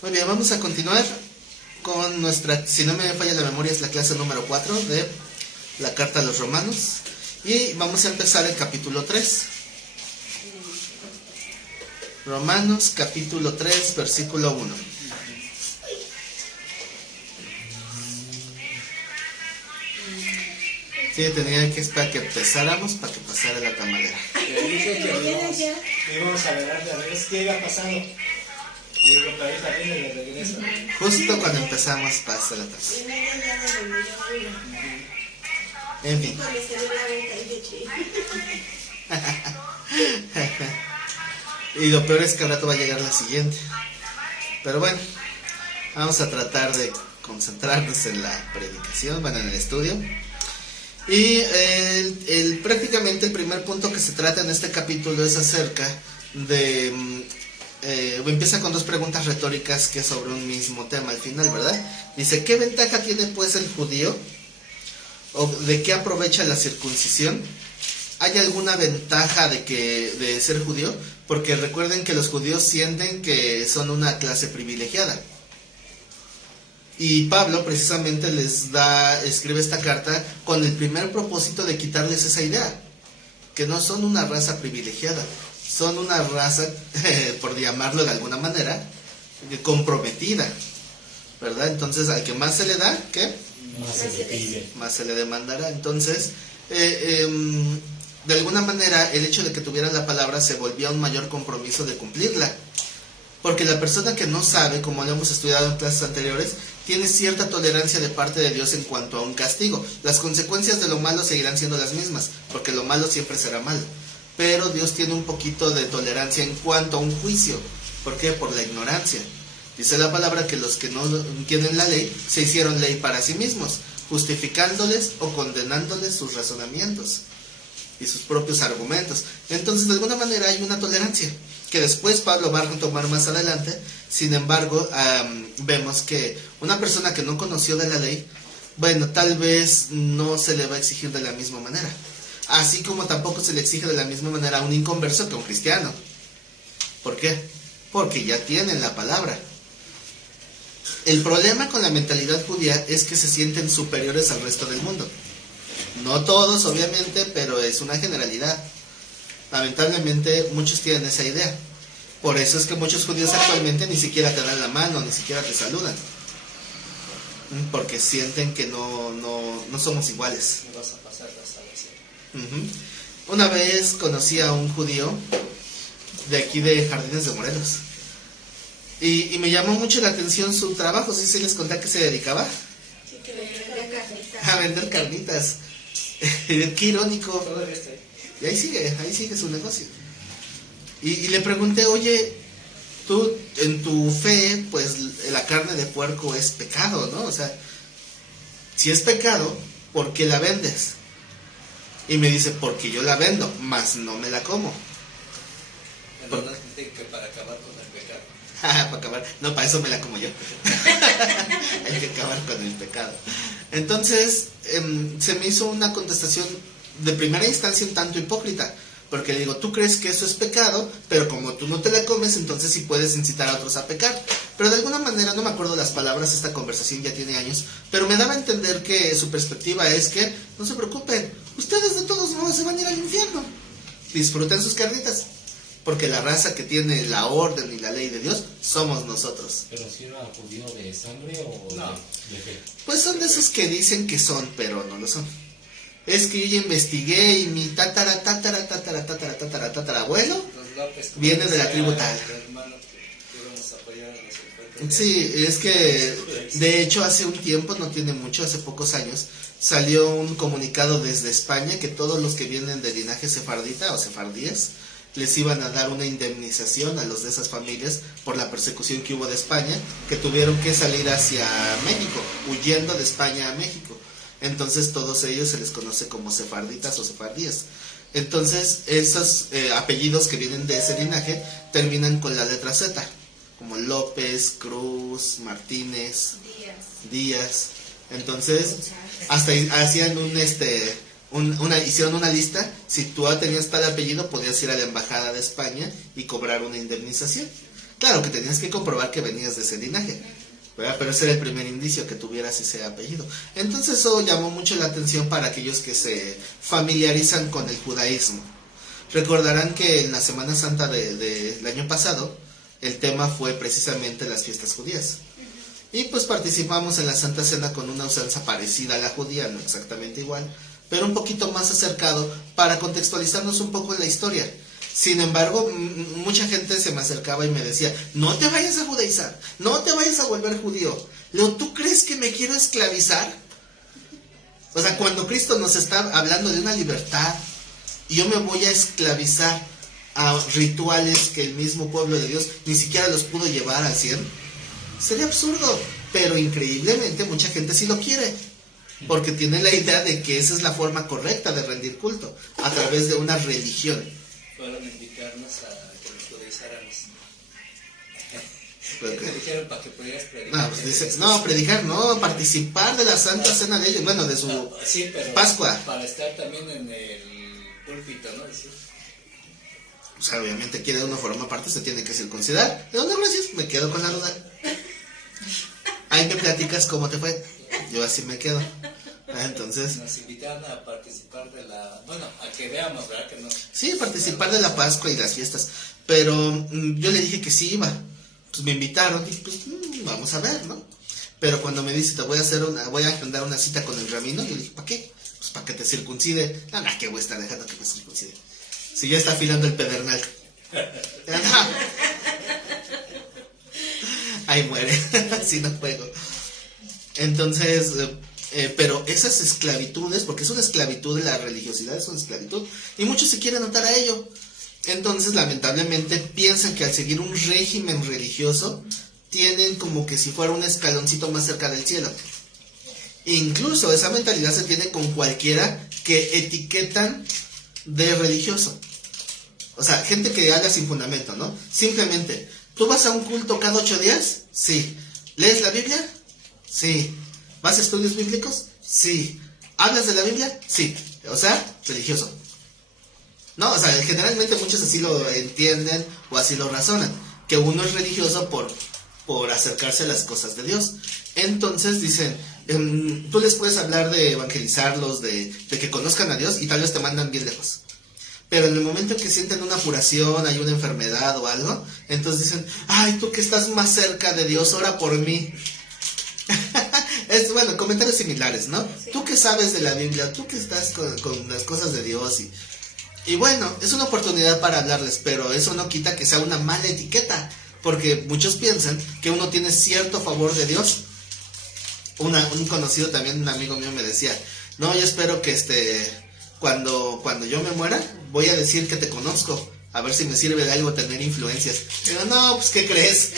Muy bien, vamos a continuar con nuestra, si no me falla la memoria, es la clase número 4 de la carta a los romanos. Y vamos a empezar el capítulo 3. Romanos capítulo 3, versículo 1. Sí, tenía que esperar que empezáramos para que pasara la tamalera. Dije que íbamos a ver qué iba pasando. Y digo, pero esa viene de regreso. Justo cuando empezamos pasa la tamalera. En fin. Y lo peor es que al rato va a llegar la siguiente. Pero bueno, vamos a tratar de concentrarnos en la predicación, bueno, en el estudio. Y prácticamente el primer punto que se trata en este capítulo es acerca de... empieza con dos preguntas retóricas que es sobre un mismo tema al final, ¿verdad? Dice, ¿qué ventaja tiene pues el judío? ¿O de qué aprovecha la circuncisión? ¿Hay alguna ventaja de ser judío? Porque recuerden que los judíos sienten que son una clase privilegiada. Y Pablo precisamente escribe esta carta con el primer propósito de quitarles esa idea, que no son una raza privilegiada, son una raza, por llamarlo de alguna manera, comprometida, ¿verdad? Entonces al que más se le da, ¿qué? Más se le pide. Más se le demandará. Entonces, de alguna manera, el hecho de que tuvieran la palabra se volvía un mayor compromiso de cumplirla. Porque la persona que no sabe, como lo hemos estudiado en clases anteriores, tiene cierta tolerancia de parte de Dios en cuanto a un castigo. Las consecuencias de lo malo seguirán siendo las mismas, porque lo malo siempre será malo. Pero Dios tiene un poquito de tolerancia en cuanto a un juicio. ¿Por qué? Por la ignorancia. Dice la palabra que los que no tienen la ley se hicieron ley para sí mismos, justificándoles o condenándoles sus razonamientos y sus propios argumentos. Entonces, de alguna manera hay una tolerancia que después Pablo va a retomar más adelante. Sin embargo, vemos que una persona que no conoció de la ley, bueno, tal vez no se le va a exigir de la misma manera. Así como tampoco se le exige de la misma manera a un inconverso que a un cristiano. ¿Por qué? Porque ya tienen la palabra. El problema con la mentalidad judía es que se sienten superiores al resto del mundo. No todos, obviamente, pero es una generalidad. Lamentablemente, muchos tienen esa idea. Por eso es que muchos judíos actualmente ni siquiera te dan la mano, ni siquiera te saludan. Porque sienten que no somos iguales. Me vas a pasar la salvación. Una vez conocí a un judío de aquí de Jardines de Morelos. Y me llamó mucho la atención su trabajo. ¿Sí se les conté a qué se dedicaba? Sí, que vendía carnitas. A vender carnitas. Qué irónico. Todavía está ahí. Y ahí sigue su negocio. Y le pregunté, oye, tú en tu fe, pues la carne de puerco es pecado, ¿no? O sea, si es pecado, ¿por qué la vendes? Y me dice, porque yo la vendo, mas no me la como. En verdad que para acabar con el pecado. Para acabar, no, para eso me la como yo. Hay que acabar con el pecado. Entonces, se me hizo una contestación de primera instancia un tanto hipócrita, porque le digo, tú crees que eso es pecado, pero como tú no te la comes, entonces sí puedes incitar a otros a pecar. Pero de alguna manera, no me acuerdo las palabras, esta conversación ya tiene años, pero me daba a entender que su perspectiva es que, no se preocupen, ustedes de todos modos se van a ir al infierno. Disfruten sus carnitas, porque la raza que tiene la orden y la ley de Dios somos nosotros. ¿Pero si era judío de sangre o No. de fe? Pues son de esos que dicen que son, pero no lo son. Es que yo ya investigué y mi tatarabuelo Los López. viene de la tribu tal. Hermano que íbamos a apoyar a los 50. Sí, es que de hecho hace un tiempo, no tiene mucho, hace pocos años, salió un comunicado desde España que todos los que vienen de linaje sefardita o sefardíes les iban a dar una indemnización a los de esas familias por la persecución que hubo de España, que tuvieron que salir hacia México, huyendo de España a México. Entonces todos ellos se les conoce como sefarditas o sefardíes. Entonces esos apellidos que vienen de ese linaje terminan con la letra Z, como López, Cruz, Martínez, Díaz. Entonces hasta hacían hicieron una lista. Si tú tenías tal apellido, podías ir a la embajada de España y cobrar una indemnización. Claro que tenías que comprobar que venías de ese linaje, ¿verdad? Pero ese era el primer indicio, que tuvieras ese apellido. Entonces eso llamó mucho la atención para aquellos que se familiarizan con el judaísmo. Recordarán que en la Semana Santa del año pasado, el tema fue precisamente las fiestas judías. Y pues participamos en la Santa Cena con una usanza parecida a la judía, no exactamente igual, pero un poquito más acercado para contextualizarnos un poco en la historia. Sin embargo, mucha gente se me acercaba y me decía, no te vayas a judaizar, no te vayas a volver judío. Leo, ¿tú crees que me quiero esclavizar? O sea, cuando Cristo nos está hablando de una libertad y yo me voy a esclavizar a rituales que el mismo pueblo de Dios ni siquiera los pudo llevar al 100, sería absurdo. Pero increíblemente mucha gente sí lo quiere, porque tiene la idea de que esa es la forma correcta de rendir culto, a través de una religión. Fueron a invitarnos a que nos judaizáramos. Pero ¿Qué te que- dijeron para que pudieras predicar? No, pues dice, no, predicar, no, participar de la Santa Cena de ellos, bueno, de su No, sí, pero Pascua. para estar también en el púlpito, ¿no? Sí. O sea, obviamente quiere uno formar parte, se tiene que circuncidar. ¿De dónde gracias? Me quedo con la duda. Ahí me platicas cómo te fue. Yo así me quedo. Entonces, Nos invitaron a participar de la... Bueno, a que veamos, ¿verdad? Que no... sí, participar de la Pascua y las fiestas. Pero yo le dije que sí iba. Pues me invitaron, dije, pues vamos a ver, ¿no? Pero cuando me dice, voy a agendar una cita con el rabino, yo le dije, ¿para qué? Pues para que te circuncide. No, no, que voy a estar dejando que me circuncide. Si ya está afilando el pedernal. Ahí muere, así no juego. Entonces, pero esas esclavitudes, porque es una esclavitud, la religiosidad es una esclavitud, y muchos se quieren atar a ello. Entonces, lamentablemente, piensan que al seguir un régimen religioso, tienen como que si fuera un escaloncito más cerca del cielo. Incluso esa mentalidad se tiene con cualquiera que etiquetan de religioso. O sea, gente que haga sin fundamento, ¿no? Simplemente, ¿tú vas a un culto cada 8 días? Sí. ¿Lees la Biblia? Sí. ¿Vas a estudios bíblicos? Sí. ¿Hablas de la Biblia? Sí. O sea, religioso. No, o sea, generalmente muchos así lo entienden o así lo razonan. Que uno es religioso por acercarse a las cosas de Dios. Entonces dicen, tú les puedes hablar de evangelizarlos, de que conozcan a Dios y tal vez te mandan bien lejos. Pero en el momento en que sienten una apuración, hay una enfermedad o algo, entonces dicen, ay, tú que estás más cerca de Dios, ora por mí. Es bueno, comentarios similares, ¿no? Tú que sabes de la Biblia, tú que estás con las cosas de Dios y bueno, es una oportunidad para hablarles, pero eso no quita que sea una mala etiqueta, porque muchos piensan que uno tiene cierto favor de Dios. Un conocido también, un amigo mío me decía, no, yo espero que cuando yo me muera, voy a decir que te conozco, a ver si me sirve de algo tener influencias. Pero no, pues ¿qué crees?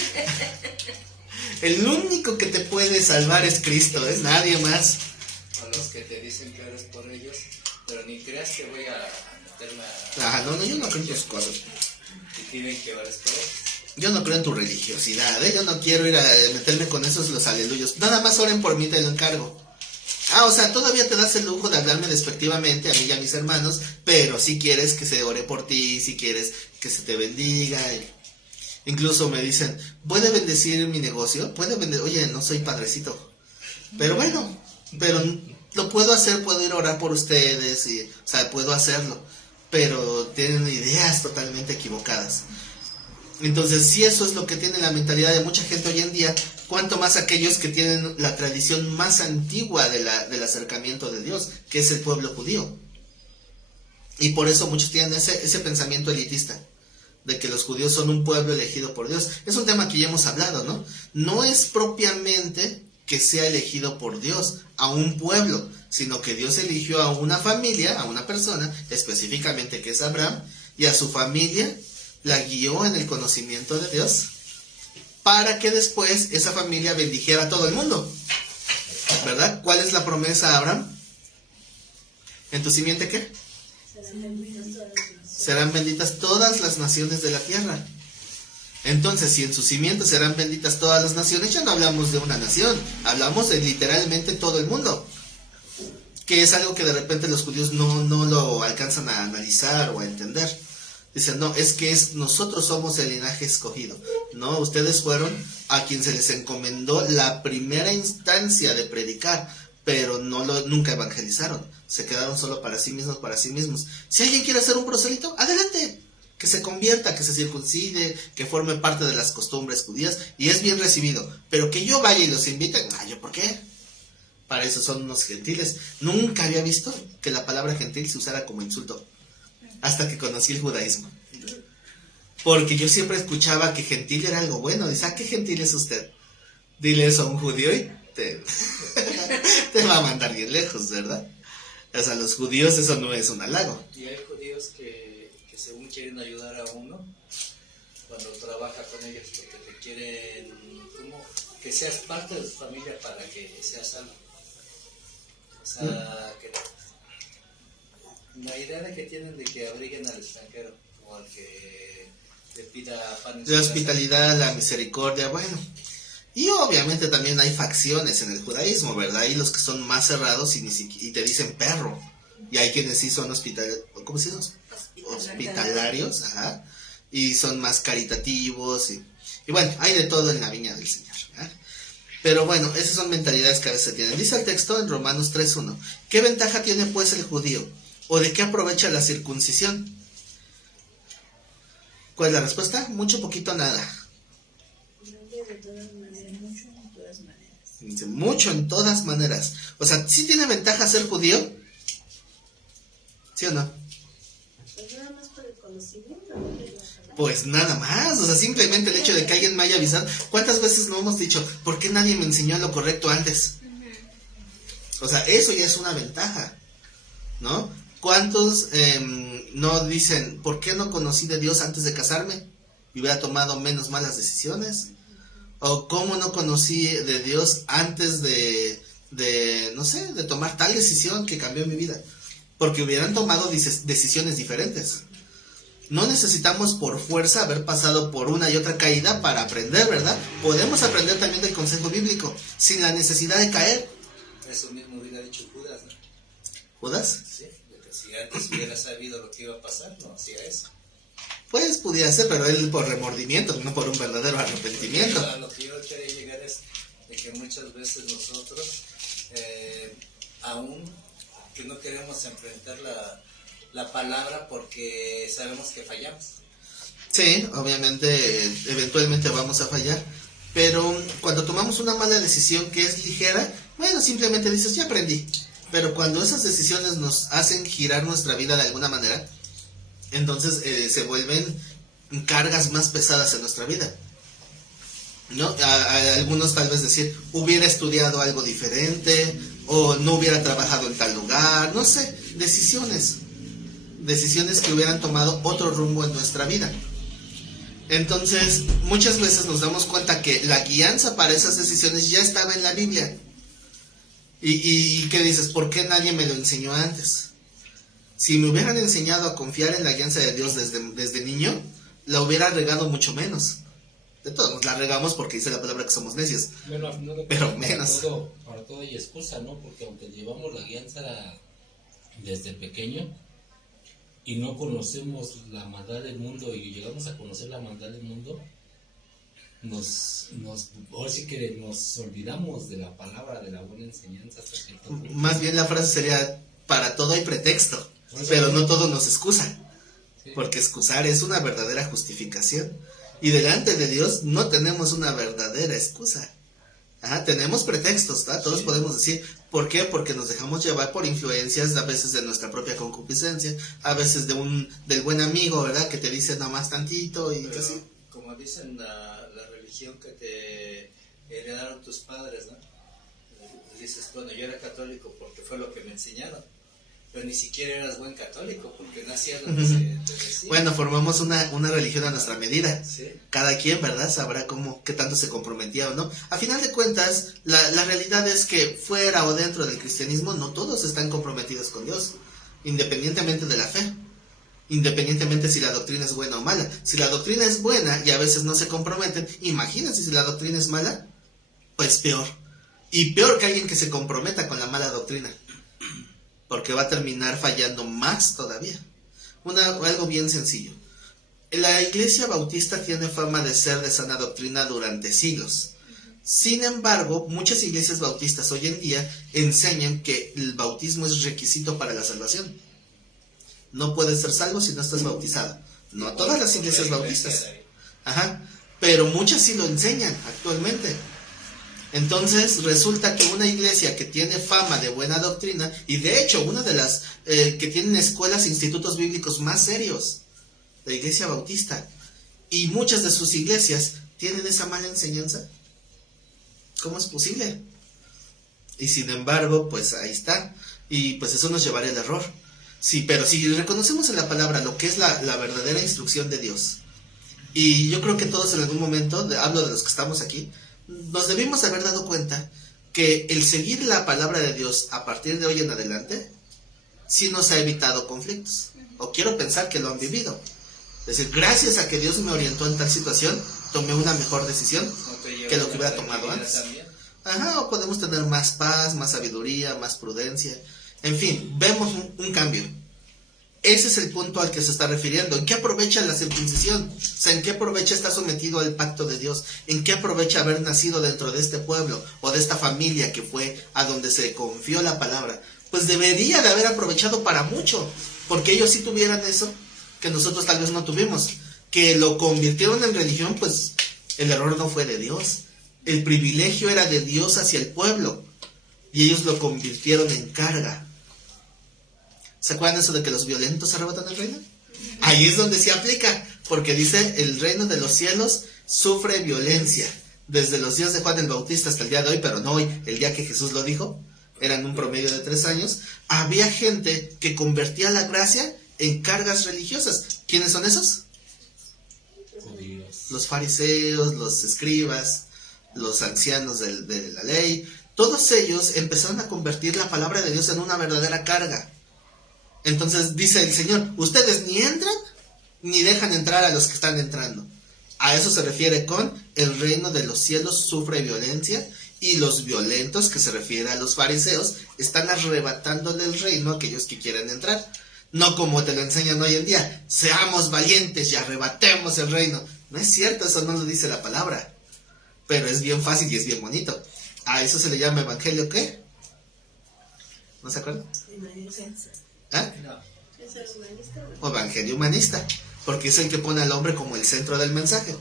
El único que te puede salvar es Cristo, es nadie más. A los que te dicen que eres por ellos, pero ni creas que voy a meterme No, yo no creo en tus cosas. y piden que eres por ellos. Yo no creo en tu religiosidad, yo no quiero ir a meterme con esos los aleluyos. Nada más oren por mí, te lo encargo. O sea, todavía te das el lujo de hablarme despectivamente a mí y a mis hermanos, pero si quieres que se ore por ti, si quieres que se te bendiga. Incluso me dicen, ¿puede bendecir mi negocio? Oye, no soy padrecito. Pero bueno, pero lo puedo hacer, puedo ir a orar por ustedes, o sea, puedo hacerlo. Pero tienen ideas totalmente equivocadas. Entonces, si eso es lo que tiene la mentalidad de mucha gente hoy en día, cuanto más aquellos que tienen la tradición más antigua del acercamiento de Dios, que es el pueblo judío. Y por eso muchos tienen ese pensamiento elitista, de que los judíos son un pueblo elegido por Dios. Es un tema que ya hemos hablado, ¿no? No es propiamente que sea elegido por Dios a un pueblo, sino que Dios eligió a una familia, a una persona, específicamente que es Abraham, y a su familia la guió en el conocimiento de Dios, para que después esa familia bendijera a todo el mundo, ¿verdad? ¿Cuál es la promesa a Abraham? ¿En tu simiente qué? Serán benditas todas las naciones de la tierra. Entonces, si en su simiente serán benditas todas las naciones, ya no hablamos de una nación, hablamos de literalmente todo el mundo, que es algo que de repente los judíos no lo alcanzan a analizar o a entender. Dicen, no, es que nosotros somos el linaje escogido. No, ustedes fueron a quien se les encomendó la primera instancia de predicar, pero nunca evangelizaron. Se quedaron solo para sí mismos, para sí mismos. Si alguien quiere ser un prosélito, adelante. Que se convierta, que se circuncide, que forme parte de las costumbres judías, y es bien recibido. Pero que yo vaya y los invite, ¿yo por qué? Para eso son unos gentiles. Nunca había visto que la palabra gentil se usara como insulto, hasta que conocí el judaísmo. Porque yo siempre escuchaba que gentil era algo bueno. Dice, ¿qué gentil es usted? Dile eso a un judío y te va a mandar bien lejos, ¿verdad? O sea, los judíos eso no es un halago. Y hay judíos que según quieren ayudar a uno cuando trabaja con ellos, porque te quieren como que seas parte de su familia para que seas salvo. O sea, que la idea de que tienen de que abriguen al extranjero o al que te pida pan en su La casa. hospitalidad, la misericordia, bueno. Y obviamente también hay facciones en el judaísmo, ¿verdad? Hay los que son más cerrados y te dicen perro. Y hay quienes sí son ¿cómo se dice? Hospitalarios, ajá. Y son más caritativos. Y bueno, hay de todo en la viña del Señor, ¿verdad? Pero bueno, esas son mentalidades que a veces se tienen. Dice el texto en Romanos 3:1. ¿Qué ventaja tiene pues el judío? ¿O de qué aprovecha la circuncisión? ¿Cuál es la respuesta? Mucho, poquito, nada. De todas maneras, mucho en todas maneras. Dice, mucho en todas maneras. O sea, ¿sí tiene ventaja ser judío? ¿Sí o no? Pues nada más por el conocimiento, ¿no? De la palabra. Pues nada más, o sea, simplemente el hecho de que alguien me haya avisado. ¿Cuántas veces no hemos dicho, por qué nadie me enseñó lo correcto antes? O sea, eso ya es una ventaja, ¿no? ¿Cuántos no dicen, por qué no conocí de Dios antes de casarme? Y hubiera tomado menos malas decisiones. O cómo no conocí de Dios antes de no sé, de tomar tal decisión que cambió mi vida. Porque hubieran tomado decisiones diferentes. No necesitamos por fuerza haber pasado por una y otra caída para aprender, ¿verdad? Podemos aprender también del consejo bíblico, sin la necesidad de caer. Eso mismo hubiera dicho Judas, ¿no? ¿Judas? Sí, de que si antes hubiera sabido lo que iba a pasar, no hacía eso. Pues pudiera ser, pero él por remordimiento, no por un verdadero arrepentimiento. A lo que yo quería llegar es de que muchas veces nosotros, aún que no queremos enfrentar la palabra porque sabemos que fallamos. Sí, obviamente, eventualmente vamos a fallar, pero cuando tomamos una mala decisión que es ligera, bueno, simplemente dices, ya aprendí. Pero cuando esas decisiones nos hacen girar nuestra vida de alguna manera, entonces se vuelven cargas más pesadas en nuestra vida, ¿no? A algunos tal vez decir, hubiera estudiado algo diferente, o no hubiera trabajado en tal lugar, no sé, decisiones que hubieran tomado otro rumbo en nuestra vida. Entonces, muchas veces nos damos cuenta que la guianza para esas decisiones ya estaba en la Biblia. ¿Y qué dices? ¿Por qué nadie me lo enseñó antes? Si me hubieran enseñado a confiar en la guianza de Dios desde niño, la hubiera regado mucho menos. De todos modos, la regamos porque dice la palabra que somos necios. Bueno, al final de Pero cuentas, menos. Para todo hay excusa, ¿no? Porque aunque llevamos la guianza desde pequeño y no conocemos la maldad del mundo y llegamos a conocer la maldad del mundo, ahora sí que nos olvidamos de la palabra, de la buena enseñanza hasta cierto punto. Más bien la frase sería, para todo hay pretexto, Pues, pero sí. no todo nos excusa. Sí. Porque excusar es una verdadera justificación. Y delante de Dios no tenemos una verdadera excusa. Tenemos pretextos, ¿tá? Todos Sí. podemos decir, ¿por qué? Porque nos dejamos llevar por influencias, a veces de nuestra propia concupiscencia, a veces del buen amigo, ¿verdad? Que te dice nada más tantito y Pero, que así. como dicen, la religión que te heredaron tus padres, ¿no? Dices, bueno, yo era católico porque fue lo que me enseñaron. Pero ni siquiera eras buen católico porque no hacías lo que te decía. Bueno, formamos una religión a nuestra medida. Sí. Cada quien, ¿verdad? Sabrá qué tanto se comprometía o no. A final de cuentas, la realidad es que fuera o dentro del cristianismo, no todos están comprometidos con Dios, independientemente de la fe, independientemente si la doctrina es buena o mala. Si la doctrina es buena y a veces no se comprometen, imagínense si la doctrina es mala, pues peor. Y peor que alguien que se comprometa con la mala doctrina, porque va a terminar fallando más todavía. Algo bien sencillo. La Iglesia Bautista tiene fama de ser de sana doctrina durante siglos. Sin embargo, muchas iglesias bautistas hoy en día enseñan que el bautismo es requisito para la salvación. No puedes ser salvo si no estás bautizado. No todas las iglesias bautistas. Ajá. Pero muchas sí lo enseñan actualmente. Entonces resulta que una iglesia que tiene fama de buena doctrina, y de hecho una de las que tienen escuelas e institutos bíblicos más serios, la Iglesia Bautista, y muchas de sus iglesias tienen esa mala enseñanza. ¿Cómo es posible? Y sin embargo, pues ahí está. Y pues eso nos llevaría al error. Sí, pero si reconocemos en la palabra lo que es la verdadera instrucción de Dios, y yo creo que todos en algún momento, hablo de los que estamos aquí, nos debimos haber dado cuenta que el seguir la palabra de Dios a partir de hoy en adelante, sí nos ha evitado conflictos. O quiero pensar que lo han vivido. Es decir, gracias a que Dios me orientó en tal situación, tomé una mejor decisión que lo que hubiera tomado antes. Ajá, o podemos tener más paz, más sabiduría, más prudencia. En fin, vemos un cambio. Ese es el punto al que se está refiriendo. ¿En qué aprovecha la circuncisión? O sea, ¿en qué aprovecha estar sometido al pacto de Dios? ¿En qué aprovecha haber nacido dentro de este pueblo o de esta familia que fue a donde se confió la palabra? Pues debería de haber aprovechado para mucho, porque ellos sí tuvieran eso que nosotros tal vez no tuvimos. Que lo convirtieron en religión, pues el error no fue de Dios. El privilegio era de Dios hacia el pueblo, y ellos lo convirtieron en carga. ¿Se acuerdan eso de que los violentos arrebatan el reino? Ahí es donde se aplica, porque dice, el reino de los cielos sufre violencia. Desde los días de Juan el Bautista hasta el día de hoy, pero no hoy, el día que Jesús lo dijo, eran un promedio de 3 años, había gente que convertía la gracia en cargas religiosas. ¿Quiénes son esos? Los fariseos, los escribas, los ancianos de la ley. Todos ellos empezaron a convertir la palabra de Dios en una verdadera carga. Entonces dice el Señor, ustedes ni entran ni dejan entrar a los que están entrando. A eso se refiere con el reino de los cielos sufre violencia, y los violentos, que se refiere a los fariseos, están arrebatándole el reino a aquellos que quieren entrar. No como te lo enseñan hoy en día, seamos valientes y arrebatemos el reino. No es cierto, eso no lo dice la palabra, pero es bien fácil y es bien bonito. A eso se le llama evangelio, ¿qué? ¿No se acuerdan? ¿Ah? O evangelio humanista, porque es el que pone al hombre como el centro del mensaje.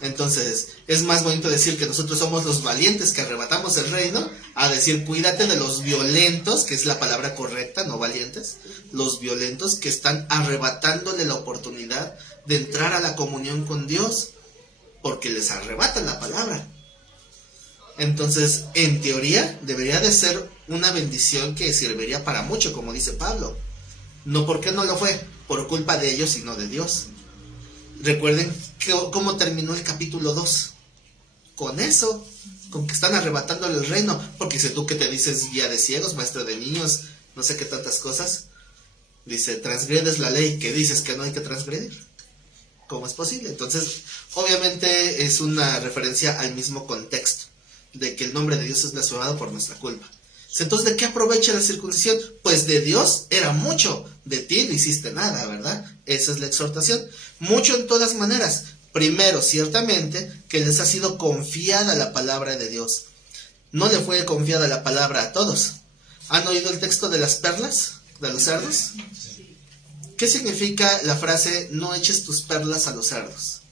Entonces, es más bonito decir que nosotros somos los valientes que arrebatamos el reino, a decir cuídate de los violentos, que es la palabra correcta, no valientes, los violentos que están arrebatándole la oportunidad de entrar a la comunión con Dios, porque les arrebatan la palabra. Entonces, en teoría, debería de ser una bendición que serviría para mucho, como dice Pablo. No, ¿por qué no lo fue? Por culpa de ellos y no de Dios. Recuerden cómo terminó el capítulo 2. Con eso, con que están arrebatándole el reino. Porque si tú que te dices guía de ciegos, maestro de niños, no sé qué tantas cosas. Dice, transgredes la ley, que dices que no hay que transgredir. ¿Cómo es posible? Entonces, obviamente es una referencia al mismo contexto, de que el nombre de Dios es blasfemado por nuestra culpa. Entonces, ¿de qué aprovecha la circuncisión? Pues de Dios era mucho, de ti no hiciste nada, ¿verdad? Esa es la exhortación. Mucho en todas maneras. Primero, ciertamente, que les ha sido confiada la palabra de Dios. No le fue confiada la palabra a todos. ¿Han oído el texto de las perlas, de los cerdos? ¿Qué significa la frase, no eches tus perlas a los cerdos?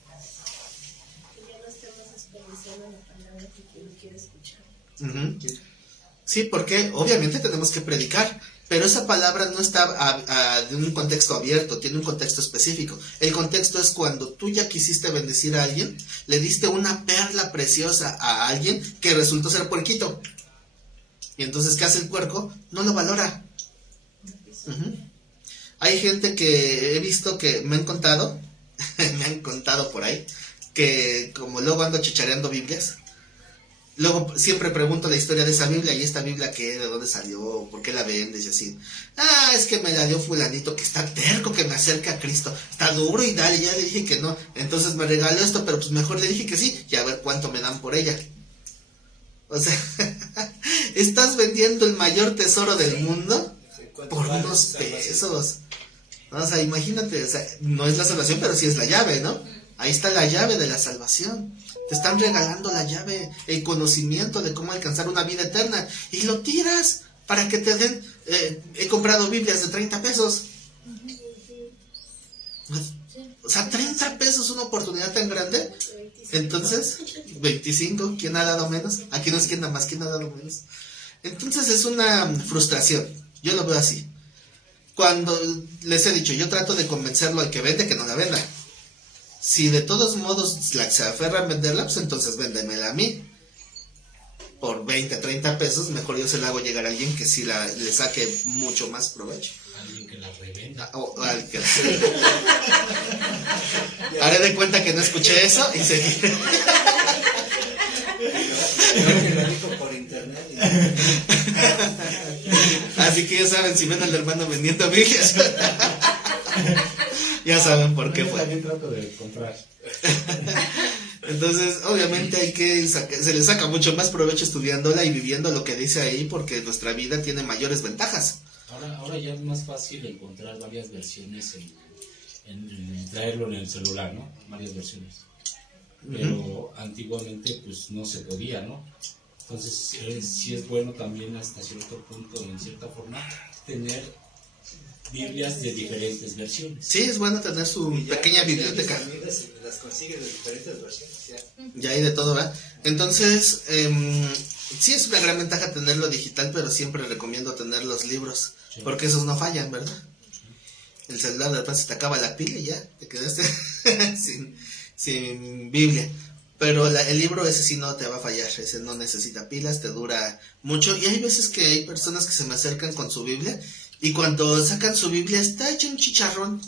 Que ya no estemos desperdiciando la palabra que quien quiere escuchar. Sí, porque obviamente tenemos que predicar, pero esa palabra no está de un contexto abierto, tiene un contexto específico. El contexto es cuando tú ya quisiste bendecir a alguien, le diste una perla preciosa a alguien que resultó ser puerquito. Y entonces, ¿qué hace el puerco? No lo valora. Hay gente que he visto que me han contado por ahí, que como luego ando chichareando Biblias, luego siempre pregunto la historia de esa Biblia, y esta Biblia ¿qué? ¿De dónde salió? ¿Por qué la vendes? Y así. Es que me la dio fulanito que está terco, que me acerca a Cristo. Está duro y dale, ya le dije que no. Entonces me regaló esto, pero pues mejor le dije que sí, y a ver cuánto me dan por ella. O sea, estás vendiendo el mayor tesoro del mundo por unos pesos. ¿no? O sea, imagínate, o sea, no es la salvación, pero sí es la llave, ¿no? Ahí está la llave de la salvación. Te están regalando la llave, el conocimiento de cómo alcanzar una vida eterna. Y lo tiras para que te den... he comprado Biblias de 30 pesos. O sea, 30 pesos, una oportunidad tan grande. Entonces, 25, ¿quién ha dado menos? Aquí no es quién da más, ¿quién ha dado menos? Entonces es una frustración. Yo lo veo así. Cuando les he dicho, yo trato de convencerlo al que vende que no la venda. Si de todos modos se aferra a venderla, pues entonces véndemela a mí. Por 20, 30 pesos, mejor yo se la hago llegar a alguien que sí le saque mucho más provecho. Alguien que la revenda. Haré de cuenta que no escuché eso y seguiré. Creo que lo dijo por internet. Así que ya saben, si ven al hermano vendiendo Biblias, ya saben por qué Yo fue. también trato de comprar. Entonces, obviamente se le saca mucho más provecho estudiándola y viviendo lo que dice ahí, porque nuestra vida tiene mayores ventajas. Ahora ya es más fácil encontrar varias versiones en traerlo en el celular, ¿no? Varias versiones. Pero antiguamente pues no se podía, ¿no? Entonces sí es bueno también hasta cierto punto, en cierta forma, tener Biblias de diferentes versiones. Sí, es bueno tener su pequeña biblioteca. Las consigues de diferentes versiones. Ya hay de todo, ¿verdad? Entonces, sí es una gran ventaja tenerlo digital, pero siempre recomiendo tener los libros, Sí. porque esos no fallan, ¿verdad? El celular de repente se te acaba la pila y ya te quedaste sin Biblia. Pero el libro ese sí no te va a fallar, ese no necesita pilas, te dura mucho. Y hay veces que hay personas que se me acercan con su Biblia y cuando sacan su Biblia está hecho un chicharrón.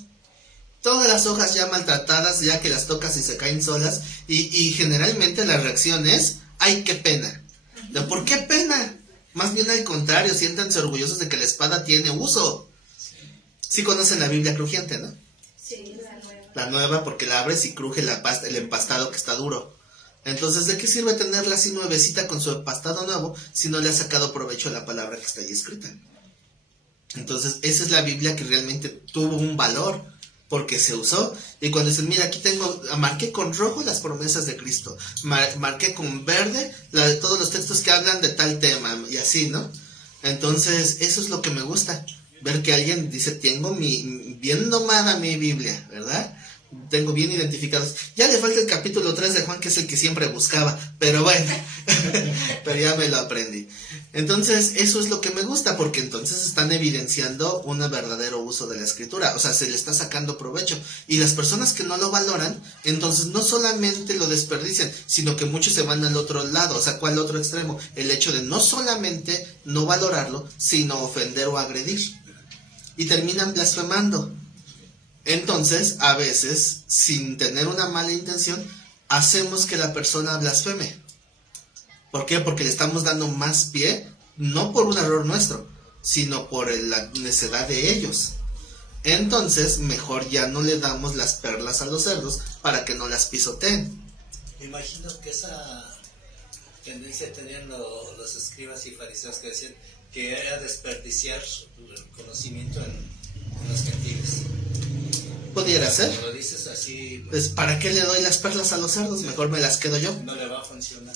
Todas las hojas ya maltratadas, ya que las tocas y se caen solas. Y generalmente la reacción es, ¡ay, qué pena! ¿De por qué pena? Más bien al contrario, siéntanse orgullosos de que la espada tiene uso. Sí conocen la Biblia crujiente, ¿no? Sí, la nueva. La nueva porque la abres y cruje el empastado que está duro. Entonces, ¿de qué sirve tenerla así nuevecita con su empastado nuevo si no le ha sacado provecho a la palabra que está ahí escrita? Entonces, esa es la Biblia que realmente tuvo un valor porque se usó. Y cuando dicen, mira, aquí marqué con rojo las promesas de Cristo, marqué con verde todos los textos que hablan de tal tema y así, ¿no? Entonces, eso es lo que me gusta, ver que alguien dice, tengo bien domada mi Biblia, ¿verdad? Tengo bien identificados. Ya le falta el capítulo 3 de Juan, que es el que siempre buscaba, pero bueno, pero ya me lo aprendí. Entonces, eso es lo que me gusta, porque entonces están evidenciando un verdadero uso de la escritura, o sea, se le está sacando provecho. Y las personas que no lo valoran, entonces no solamente lo desperdician, sino que muchos se van al otro lado, o sea, ¿cuál otro extremo? El hecho de no solamente no valorarlo, sino ofender o agredir. Y terminan blasfemando. Entonces, a veces, sin tener una mala intención, hacemos que la persona blasfeme. ¿Por qué? Porque le estamos dando más pie, no por un error nuestro, sino por la necedad de ellos. Entonces, mejor ya no le damos las perlas a los cerdos para que no las pisoteen. Me imagino que esa tendencia tenían los escribas y fariseos que decían que era desperdiciar el conocimiento en los gentiles. Pudiera ser. Cuando lo dices así, Pues, ¿para qué le doy las perlas a los cerdos? Mejor me las quedo yo. no le va a funcionar.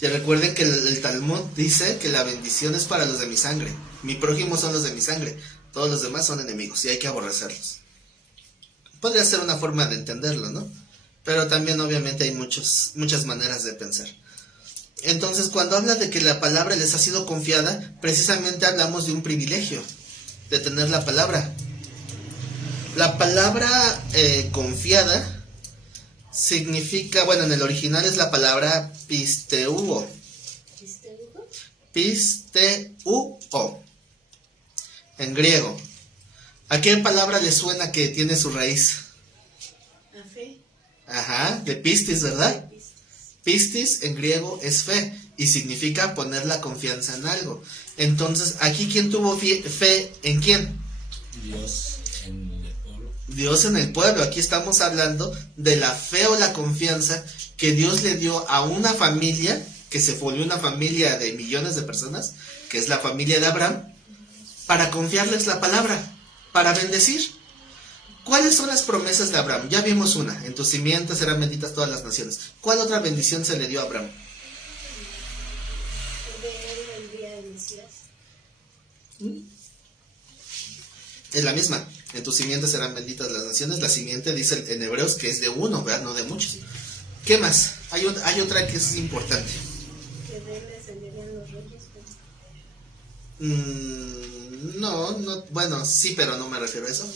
Y recuerden que el Talmud dice que la bendición es para los de mi sangre. Mi prójimo son los de mi sangre. Todos los demás son enemigos y hay que aborrecerlos. Podría ser una forma de entenderlo, ¿no? Pero también obviamente hay muchas maneras de pensar. Entonces, cuando habla de que la palabra les ha sido confiada, precisamente hablamos de un privilegio, de tener la palabra. La palabra confiada significa, bueno, en el original es la palabra pisteuo. Pisteuo. En griego. ¿A qué palabra le suena que tiene su raíz? A fe. Ajá, de pistis, ¿verdad? Pistis en griego es fe y significa poner la confianza en algo. Entonces, aquí, ¿quién tuvo fe en quién? Dios en el pueblo. Dios en el pueblo. Aquí estamos hablando de la fe o la confianza que Dios le dio a una familia, que se volvió una familia de millones de personas, que es la familia de Abraham, para confiarles la palabra, para bendecir. ¿Cuáles son las promesas de Abraham? Ya vimos una, en tu simiente serán benditas todas las naciones. ¿Cuál otra bendición se le dio a Abraham? De él vendría el Mesías. Es la misma, en tu simiente serán benditas las naciones. La simiente dice en Hebreos que es de uno, ¿verdad? No de muchos. ¿Qué más? Hay otra que es importante. Que de él descenderían los reyes. No, bueno, sí, pero no me refiero a eso.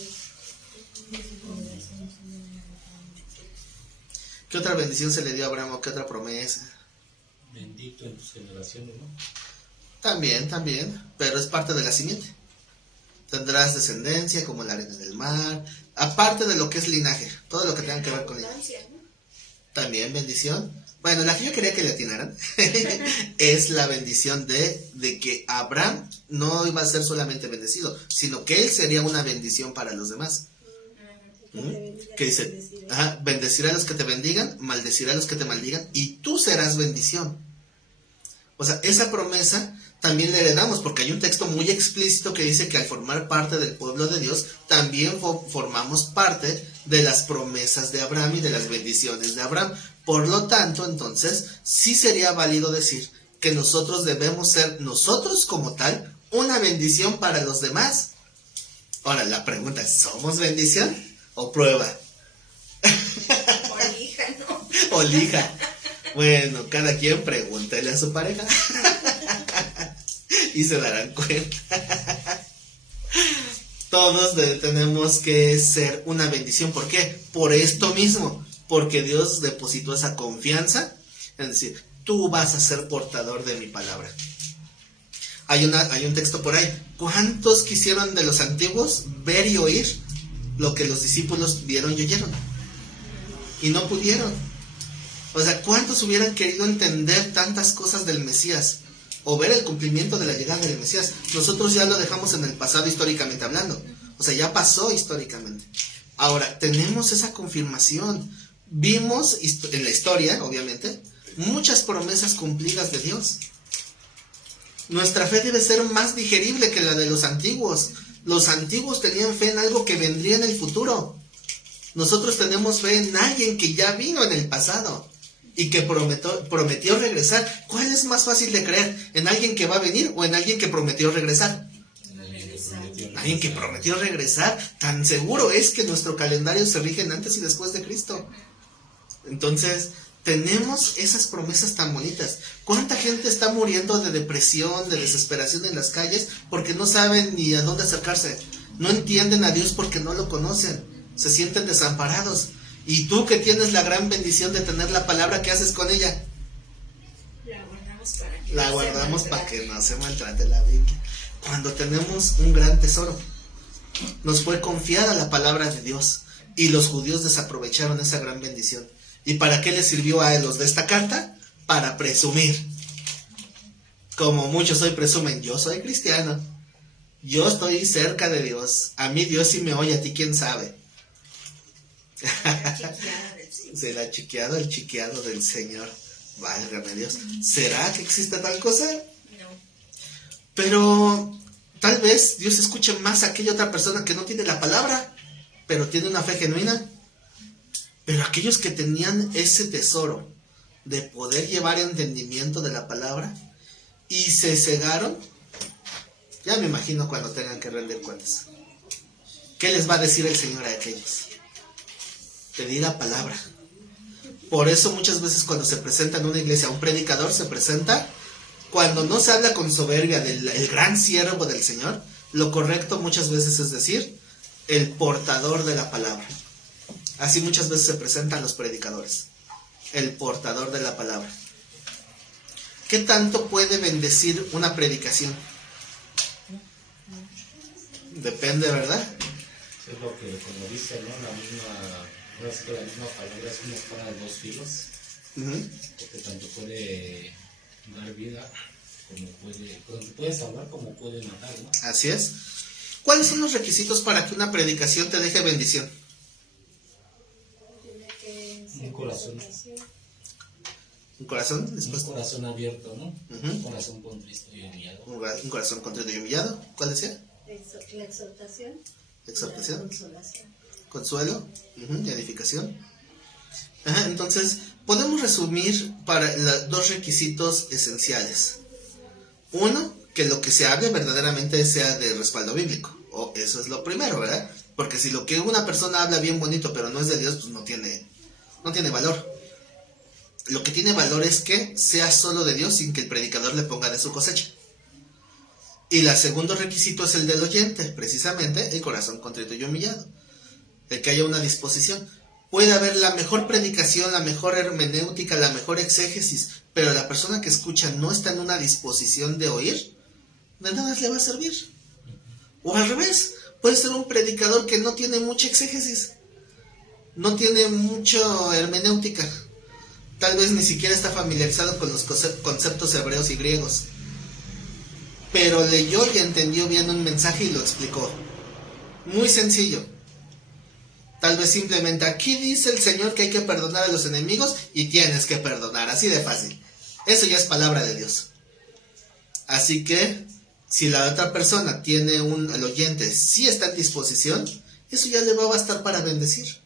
¿Qué otra bendición se le dio a Abraham o qué otra promesa? Bendito en tus generaciones, ¿no? También, pero es parte de la simiente. Tendrás descendencia como la arena del mar, aparte de lo que es linaje, todo lo que tenga que ver con linaje. También bendición. Bueno, la que yo quería que le atinaran es la bendición de que Abraham no iba a ser solamente bendecido, sino que él sería una bendición para los demás. Que dice, bendecirá a los que te bendigan, maldecirá a los que te maldigan, y tú serás bendición. O sea, esa promesa también la heredamos, porque hay un texto muy explícito que dice que al formar parte del pueblo de Dios, también formamos parte de las promesas de Abraham y de las bendiciones de Abraham. Por lo tanto, entonces, sí sería válido decir que nosotros debemos ser, nosotros como tal, una bendición para los demás. Ahora, la pregunta es, ¿somos bendición o prueba? O lija, ¿no? O lija. Bueno, cada quien pregúntele a su pareja. Y se darán cuenta. Todos tenemos que ser una bendición. ¿Por qué? Por esto mismo. Porque Dios depositó esa confianza. Es decir, tú vas a ser portador de mi palabra. Hay un texto por ahí. ¿Cuántos quisieron de los antiguos ver y oír lo que los discípulos vieron y oyeron? Y no pudieron. O sea, ¿cuántos hubieran querido entender tantas cosas del Mesías? O ver el cumplimiento de la llegada del Mesías. Nosotros ya lo dejamos en el pasado históricamente hablando. O sea, ya pasó históricamente. Ahora, tenemos esa confirmación. Vimos en la historia, obviamente, muchas promesas cumplidas de Dios. Nuestra fe debe ser más digerible que la de los antiguos. Los antiguos tenían fe en algo que vendría en el futuro. Nosotros tenemos fe en alguien que ya vino en el pasado y que prometió regresar. ¿Cuál es más fácil de creer? ¿En alguien que va a venir o en alguien que prometió regresar? Alguien que prometió regresar. Tan seguro es que nuestro calendario se rige en antes y después de Cristo. Entonces, tenemos esas promesas tan bonitas. ¿Cuánta gente está muriendo de depresión, de desesperación en las calles porque no saben ni a dónde acercarse? No entienden a Dios porque no lo conocen. Se sienten desamparados. Y tú que tienes la gran bendición de tener la palabra, ¿qué haces con ella? La guardamos para que no se maltrate la Biblia. Cuando tenemos un gran tesoro, nos fue confiada la palabra de Dios y los judíos desaprovecharon esa gran bendición. ¿Y para qué les sirvió a los de esta carta? Para presumir. Como muchos hoy presumen, yo soy cristiano, yo estoy cerca de Dios, a mí Dios sí me oye, a ti quién sabe. Se la chiqueado el chiqueado del Señor. Válgame Dios. ¿Será que existe tal cosa? No. Pero tal vez Dios escuche más a aquella otra persona que no tiene la palabra, pero tiene una fe genuina. Pero aquellos que tenían ese tesoro de poder llevar entendimiento de la palabra y se cegaron, ya me imagino cuando tengan que rendir cuentas. ¿Qué les va a decir el Señor a aquellos? Pedir la palabra. Por eso muchas veces cuando se presenta en una iglesia un predicador, se presenta cuando no se habla con soberbia del el gran siervo del Señor. Lo correcto muchas veces es decir, el portador de la palabra. Así muchas veces se presentan los predicadores, el portador de la palabra. ¿Qué tanto puede bendecir una predicación? Depende, ¿verdad? Es lo que, como dice, ¿no? La misma palabra es una espada de dos filos, porque tanto puede dar vida como puede salvar como puede matar, ¿no? Así es. ¿Cuáles son los requisitos para que una predicación te deje bendición? Un corazón. ¿Un corazón? Después. Un corazón abierto, ¿no? Un corazón contrito y humillado. Un corazón contrito y humillado. ¿Cuál decía? La exhortación. Exhortación. La consolación. consuelo, edificación. Ajá, entonces, podemos resumir para dos requisitos esenciales. Uno, que lo que se hable verdaderamente sea de respaldo bíblico. Eso es lo primero, ¿verdad? Porque si lo que una persona habla bien bonito, pero no es de Dios, pues no tiene valor. Lo que tiene valor es que sea solo de Dios sin que el predicador le ponga de su cosecha. Y el segundo requisito es el del oyente, precisamente el corazón contrito y humillado. El que haya una disposición. Puede haber la mejor predicación, la mejor hermenéutica, la mejor exégesis, pero la persona que escucha no está en una disposición de oír, de nada le va a servir. O al revés, puede ser un predicador que no tiene mucha exégesis, no tiene mucha hermenéutica, tal vez ni siquiera está familiarizado con los conceptos hebreos y griegos, pero leyó y entendió bien un mensaje y lo explicó. Muy sencillo. Tal vez simplemente aquí dice el Señor que hay que perdonar a los enemigos y tienes que perdonar, así de fácil. Eso ya es palabra de Dios. Así que si la otra persona tiene el oyente, sí está en disposición, eso ya le va a bastar para bendecir.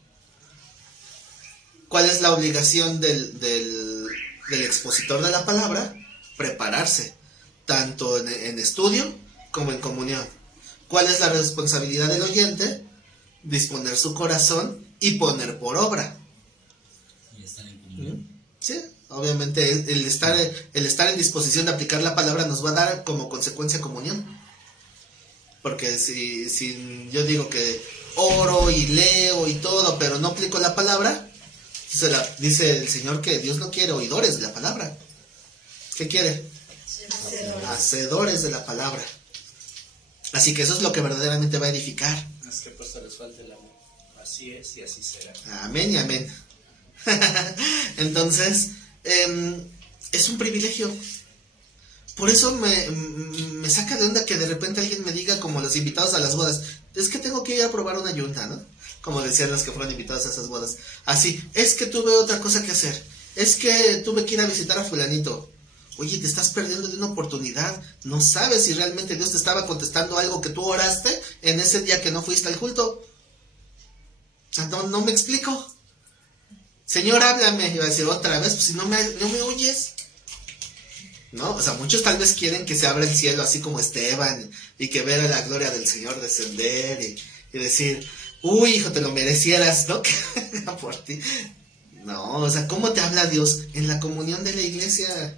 ¿Cuál es la obligación del expositor de la palabra? Prepararse, tanto en estudio como en comunión. ¿Cuál es la responsabilidad del oyente? Disponer su corazón y poner por obra. Y estar en comunión. Sí, obviamente el estar en disposición de aplicar la palabra nos va a dar como consecuencia comunión. Porque si yo digo que oro y leo y todo, pero no aplico la palabra, dice el Señor que Dios no quiere oidores de la palabra. ¿Qué quiere? Hacedores de la palabra. Así que eso es lo que verdaderamente va a edificar. Es que pues les falta el amor. Así es y así será. Amén y amén. Entonces, es un privilegio. Por eso me saca de onda que de repente alguien me diga, como los invitados a las bodas, es que tengo que ir a probar una yunta, ¿no? Como decían los que fueron invitados a esas bodas. Así, es que tuve otra cosa que hacer. Es que tuve que ir a visitar a fulanito. Oye, te estás perdiendo de una oportunidad. No sabes si realmente Dios te estaba contestando algo que tú oraste en ese día que no fuiste al culto. O sea, no me explico. Señor, háblame. Iba a decir otra vez, pues si no me oyes. ¿No? O sea, muchos tal vez quieren que se abra el cielo así como Esteban y que vea la gloria del Señor descender y decir, uy, hijo, te lo merecieras, ¿no? Por ti. No, o sea, ¿cómo te habla Dios? En la comunión de la iglesia.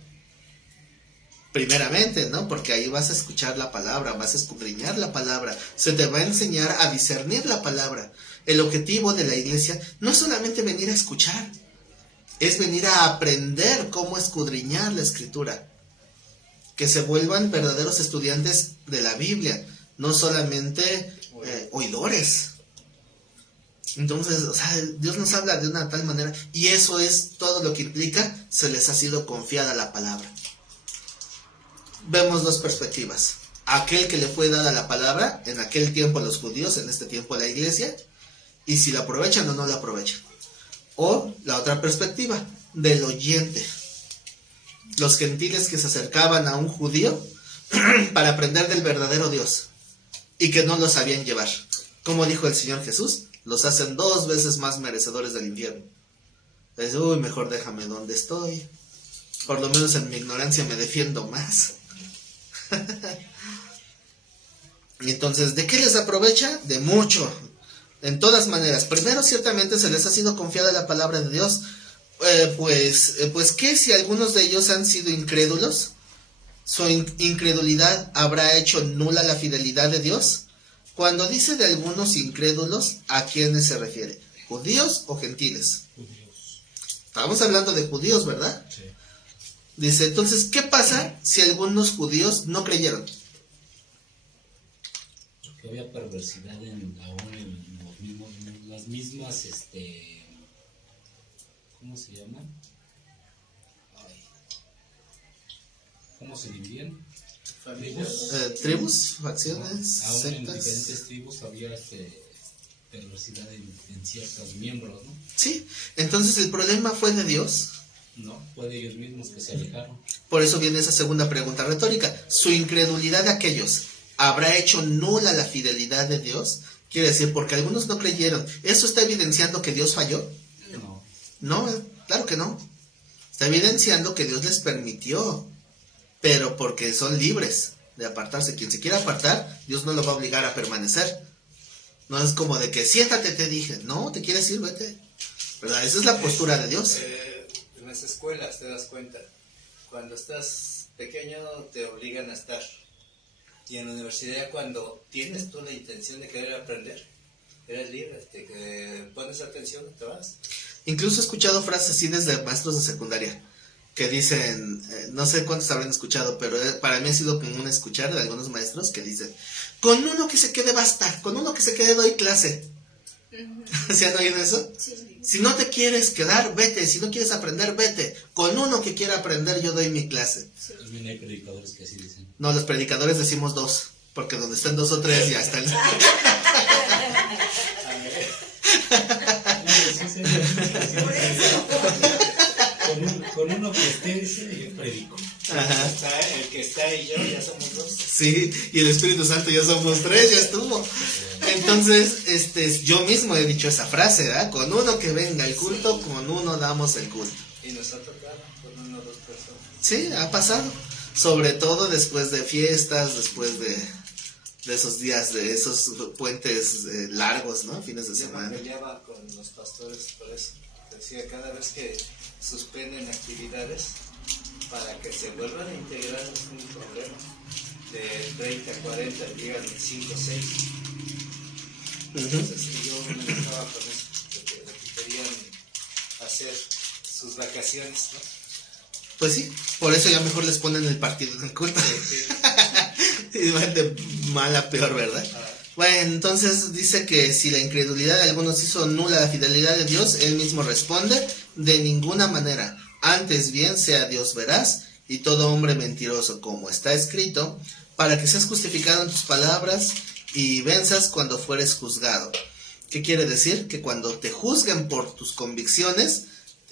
Primeramente, ¿no? Porque ahí vas a escuchar la palabra, vas a escudriñar la palabra, se te va a enseñar a discernir la palabra. El objetivo de la iglesia no es solamente venir a escuchar, es venir a aprender cómo escudriñar la escritura. Que se vuelvan verdaderos estudiantes de la Biblia, no solamente oidores. Entonces, o sea, Dios nos habla de una tal manera, y eso es todo lo que implica, se les ha sido confiada la palabra. Vemos dos perspectivas. Aquel que le fue dada la palabra, en aquel tiempo a los judíos, en este tiempo a la iglesia, y si la aprovechan o no la aprovechan. O la otra perspectiva, del oyente. Los gentiles que se acercaban a un judío para aprender del verdadero Dios y que no lo sabían llevar. Como dijo el Señor Jesús, los hacen 2 veces más merecedores del infierno. Es, mejor déjame donde estoy. Por lo menos en mi ignorancia me defiendo más. Y entonces, ¿de qué les aprovecha? De mucho, en todas maneras. Primero, ciertamente se les ha sido confiada la palabra de Dios. Pues ¿qué si algunos de ellos han sido incrédulos? ¿Su incredulidad habrá hecho nula la fidelidad de Dios? Cuando dice de algunos incrédulos, ¿a quiénes se refiere? ¿Judíos o gentiles? Judíos. Estamos hablando de judíos, ¿verdad? Sí. Dice, entonces, ¿qué pasa si algunos judíos no creyeron? Porque había perversidad aún en las mismas, ¿cómo se llaman? ¿Cómo se dividían? Tribus, facciones, Aún en sectas. diferentes tribus había perversidad en ciertos miembros, ¿no? Sí, entonces el problema fue de Dios. No, fue de ellos mismos que se alejaron. Por eso viene esa segunda pregunta retórica. ¿Su incredulidad de aquellos habrá hecho nula la fidelidad de Dios? Quiere decir, porque algunos no creyeron. ¿Eso está evidenciando que Dios falló? No. No, claro que no. Está evidenciando que Dios les permitió, pero porque son libres de apartarse. Quien se quiera apartar, Dios no lo va a obligar a permanecer. No es como de que siéntate, te dije. No, te quieres ir, vete. ¿Verdad? Esa es la postura de Dios. En las escuelas te das cuenta, cuando estás pequeño te obligan a estar. Y en la universidad, cuando tienes tú la intención de querer aprender, eres libre, te pones atención y te vas. Incluso he escuchado frases así desde maestros de secundaria que dicen, no sé cuántos habrán escuchado, pero para mí ha sido común escuchar de algunos maestros que dicen, con uno que se quede basta, con uno que se quede doy clase. ¿Se han oído eso? Sí. Si no te quieres quedar, vete. Si no quieres aprender, vete. Con uno que quiera aprender, yo doy mi clase. También hay predicadores que así dicen. No, los predicadores decimos dos, porque donde están dos o tres ya están. Por eso. Con uno que esté, dice, yo predico. Ajá. El que está y yo ya somos dos. Sí, y el Espíritu Santo ya somos tres, ya estuvo. Entonces, yo mismo he dicho esa frase, ¿verdad? Con uno que venga el culto, con uno damos el culto. Y nos ha tocado con una o dos personas. Sí, ha pasado. Sobre todo después de fiestas, después de esos días, de esos puentes largos, ¿no? Fines de Yo me semana. peleaba con los pastores por eso. Decía, cada vez que suspenden actividades, para que se vuelvan a integrar es un problema. De 30 a 40, llegan 5 o 6. Entonces yo me enojaba con eso, porque querían hacer sus vacaciones, ¿no? Pues sí, por eso ya mejor les ponen el partido en el culto. Y van de mal a peor, ¿verdad? Bueno, entonces dice que si la incredulidad de algunos hizo nula la fidelidad de Dios, él mismo responde, de ninguna manera. Antes bien sea Dios veraz y todo hombre mentiroso, como está escrito, para que seas justificado en tus palabras y venzas cuando fueres juzgado. ¿Qué quiere decir? Que cuando te juzguen por tus convicciones,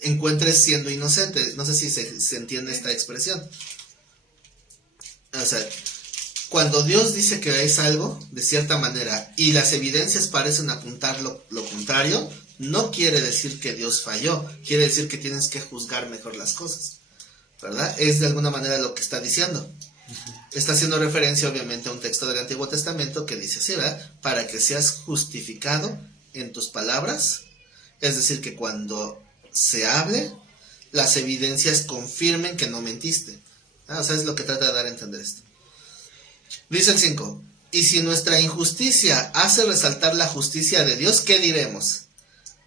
encuentres siendo inocente. No sé si se entiende esta expresión. O sea, cuando Dios dice que es algo, de cierta manera, y las evidencias parecen apuntar lo contrario, no quiere decir que Dios falló, quiere decir que tienes que juzgar mejor las cosas, ¿verdad? Es de alguna manera lo que está diciendo. Está haciendo referencia obviamente a un texto del Antiguo Testamento que dice así, ¿verdad? Para que seas justificado en tus palabras, es decir, que cuando se hable, las evidencias confirmen que no mentiste. O sea, es lo que trata de dar a entender esto. Dice el 5, y si nuestra injusticia hace resaltar la justicia de Dios, ¿qué diremos?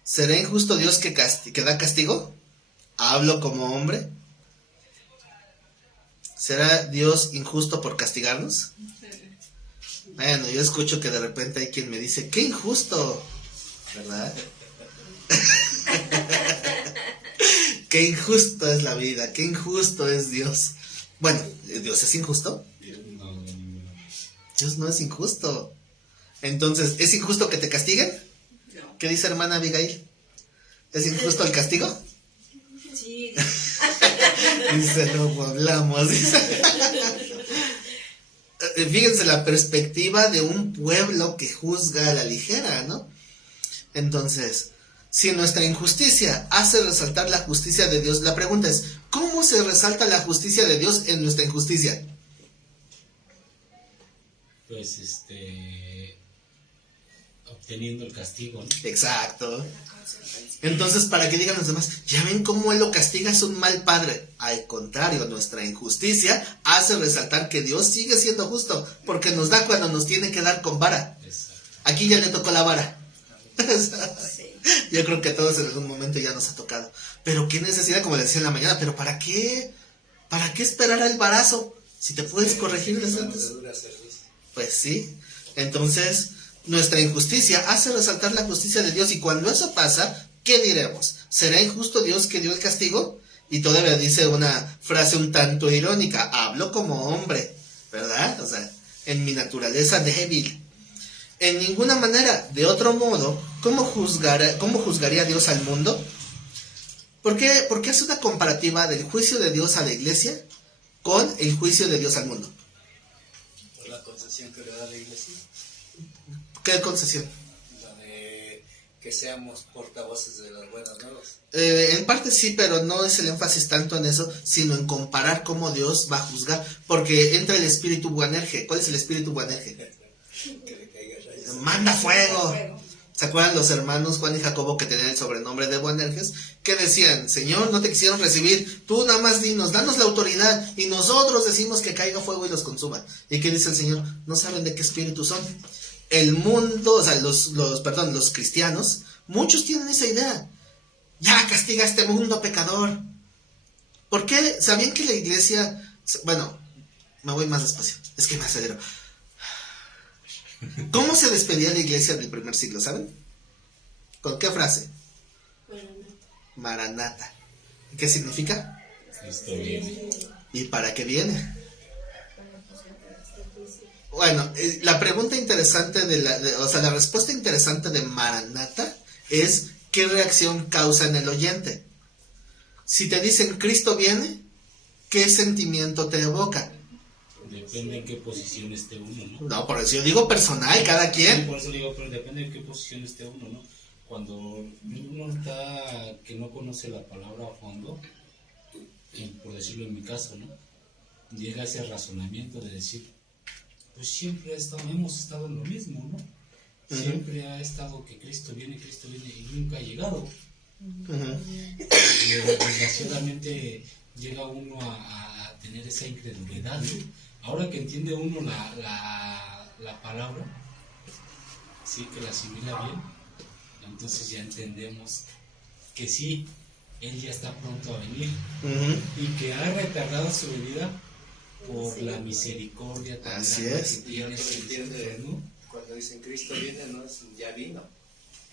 ¿Será injusto Dios que da castigo? ¿Hablo como hombre? ¿Será Dios injusto por castigarnos? Bueno, yo escucho que de repente hay quien me dice, ¡qué injusto! ¿Verdad? ¡Qué injusto es la vida! ¡Qué injusto es Dios! Bueno, ¿Dios es injusto? No, ninguno. Dios no es injusto. Entonces, ¿es injusto que te castiguen? No. ¿Qué dice hermana Abigail? ¿Es injusto el castigo? Sí. Dice, no hablamos. Dice. Fíjense la perspectiva de un pueblo que juzga a la ligera, ¿no? Entonces, si nuestra injusticia hace resaltar la justicia de Dios, la pregunta es, ¿cómo se resalta la justicia de Dios en nuestra injusticia? Pues obteniendo el castigo, ¿no? Exacto. Entonces, para que digan los demás, ya ven cómo él lo castiga, es un mal padre. Al contrario, nuestra injusticia hace resaltar que Dios sigue siendo justo, porque nos da cuando nos tiene que dar con vara. Exacto. Aquí ya le tocó la vara. Sí. Yo creo que a todos en algún momento ya nos ha tocado. Pero qué necesidad, como le decía en la mañana, pero ¿para qué? ¿Para qué esperar al embarazo? Si te puedes corregir desde antes. Pues sí. Entonces, nuestra injusticia hace resaltar la justicia de Dios, y cuando eso pasa, ¿qué diremos? ¿Será injusto Dios que dio el castigo? Y todavía dice una frase un tanto irónica, hablo como hombre, ¿verdad? O sea, en mi naturaleza débil. En ninguna manera, de otro modo, ¿cómo juzgaría Dios al mundo? ¿Por qué hace una comparativa del juicio de Dios a la iglesia con el juicio de Dios al mundo? Por la concesión que le da la iglesia. ¿Qué concesión? que seamos portavoces de las buenas nuevas. En parte sí, pero no es el énfasis tanto en eso, sino en comparar cómo Dios va a juzgar, porque entra el espíritu Boanerges. ¿Cuál es el espíritu Boanerges? Que le caiga rayos. Manda fuego. ¿Se acuerdan los hermanos Juan y Jacobo que tenían el sobrenombre de Boanerges? Que decían, Señor, no te quisieron recibir, tú nada más dinos, danos la autoridad, y nosotros decimos que caiga fuego y los consuma. ¿Y qué dice el Señor? No saben de qué espíritu son. El mundo, o sea, los cristianos, muchos tienen esa idea. Ya castiga a este mundo pecador. ¿Por qué? ¿Sabían que la iglesia... Bueno, me voy más despacio, es que me acelero. ¿Cómo se despedía la iglesia del primer siglo, saben? ¿Con qué frase? Maranata. ¿Qué significa? Cristo viene. ¿Y para qué viene? Bueno, la pregunta interesante la respuesta interesante de Maranata es ¿qué reacción causa en el oyente? Si te dicen Cristo viene, ¿qué sentimiento te evoca? Depende en qué posición esté uno, ¿no? No, por eso yo digo personal, cada Sí, quien. por eso digo, pero depende en qué posición esté uno, ¿no? Cuando uno está, que no conoce la palabra a fondo, por decirlo en mi caso, ¿no? Llega ese razonamiento de decir, pues siempre hemos estado en lo mismo, ¿no? Siempre ha estado que Cristo viene y nunca ha llegado. Y desgraciadamente llega uno a tener esa incredulidad, ¿no? Ahora que entiende uno la palabra, sí, que la asimila bien, entonces ya entendemos que sí, Él ya está pronto a venir y que ha retardado su venida por la misericordia tan Así grande es. que tiene, Se entiende, ¿no? cuando dicen Cristo viene, no es ya vino,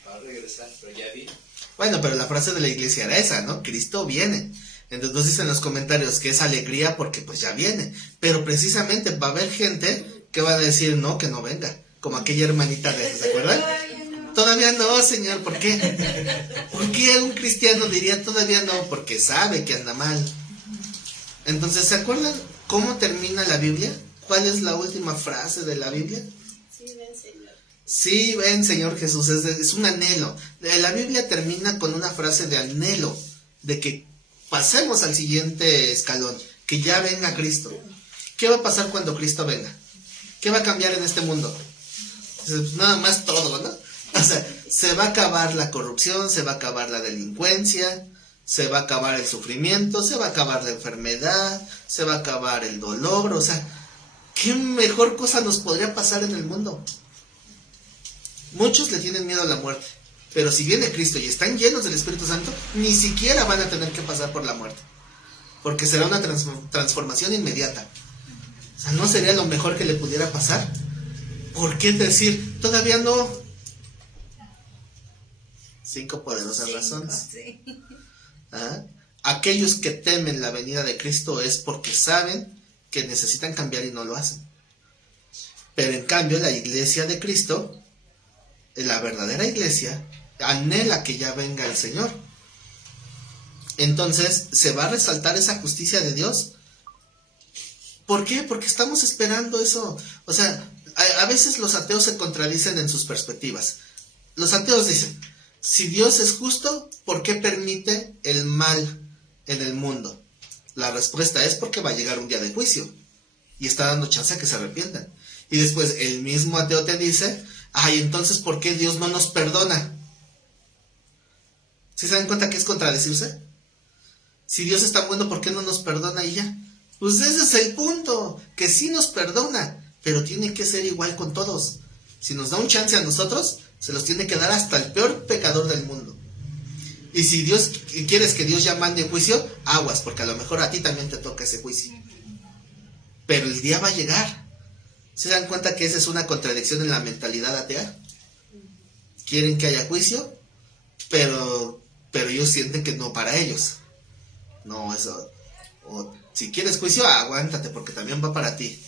va a regresar, pero ya vino. Bueno, pero la frase de la iglesia era esa, ¿no? Cristo viene. Entonces dicen en los comentarios que es alegría porque pues ya viene. Pero precisamente va a haber gente que va a decir no, que no venga. Como aquella hermanita de, ¿se acuerdan? Todavía no, señor, ¿por qué? ¿Por qué un cristiano diría todavía no? Porque sabe que anda mal. Entonces, ¿se acuerdan cómo termina la Biblia? ¿Cuál es la última frase de la Biblia? Sí, ven, Señor. Sí, ven, Señor Jesús, es un anhelo. La Biblia termina con una frase de anhelo, de que pasemos al siguiente escalón, que ya venga Cristo. ¿Qué va a pasar cuando Cristo venga? ¿Qué va a cambiar en este mundo? Pues nada más todo, ¿no? O sea, se va a acabar la corrupción, se va a acabar la delincuencia, se va a acabar el sufrimiento, se va a acabar la enfermedad, se va a acabar el dolor, o sea, ¿qué mejor cosa nos podría pasar en el mundo? Muchos le tienen miedo a la muerte, pero si viene Cristo y están llenos del Espíritu Santo, ni siquiera van a tener que pasar por la muerte, porque será una transformación inmediata. O sea, ¿no sería lo mejor que le pudiera pasar? ¿Por qué decir, todavía no? 5 poderosas razones. Sí. ¿Ah? Aquellos que temen la venida de Cristo es porque saben que necesitan cambiar y no lo hacen. Pero en cambio la iglesia de Cristo, la verdadera iglesia, anhela que ya venga el Señor. Entonces se va a resaltar esa justicia de Dios. ¿Por qué? Porque estamos esperando eso. O sea, a veces los ateos se contradicen en sus perspectivas. Los ateos dicen, si Dios es justo, ¿por qué permite el mal en el mundo? La respuesta es porque va a llegar un día de juicio y está dando chance a que se arrepientan. Y después el mismo ateo te dice, ay, entonces ¿por qué Dios no nos perdona? ¿Sí se dan cuenta que es contradecirse? Si Dios es tan bueno, ¿por qué no nos perdona y ya? Pues ese es el punto, que sí nos perdona, pero tiene que ser igual con todos. Si nos da un chance a nosotros, se los tiene que dar hasta el peor pecador del mundo. Y si Dios quieres que Dios ya mande juicio, aguas, porque a lo mejor a ti también te toca ese juicio. Pero el día va a llegar. ¿Se dan cuenta que esa es una contradicción en la mentalidad atea? Quieren que haya juicio, pero ellos sienten que no para ellos. No, eso. O si quieres juicio, aguántate, porque también va para ti.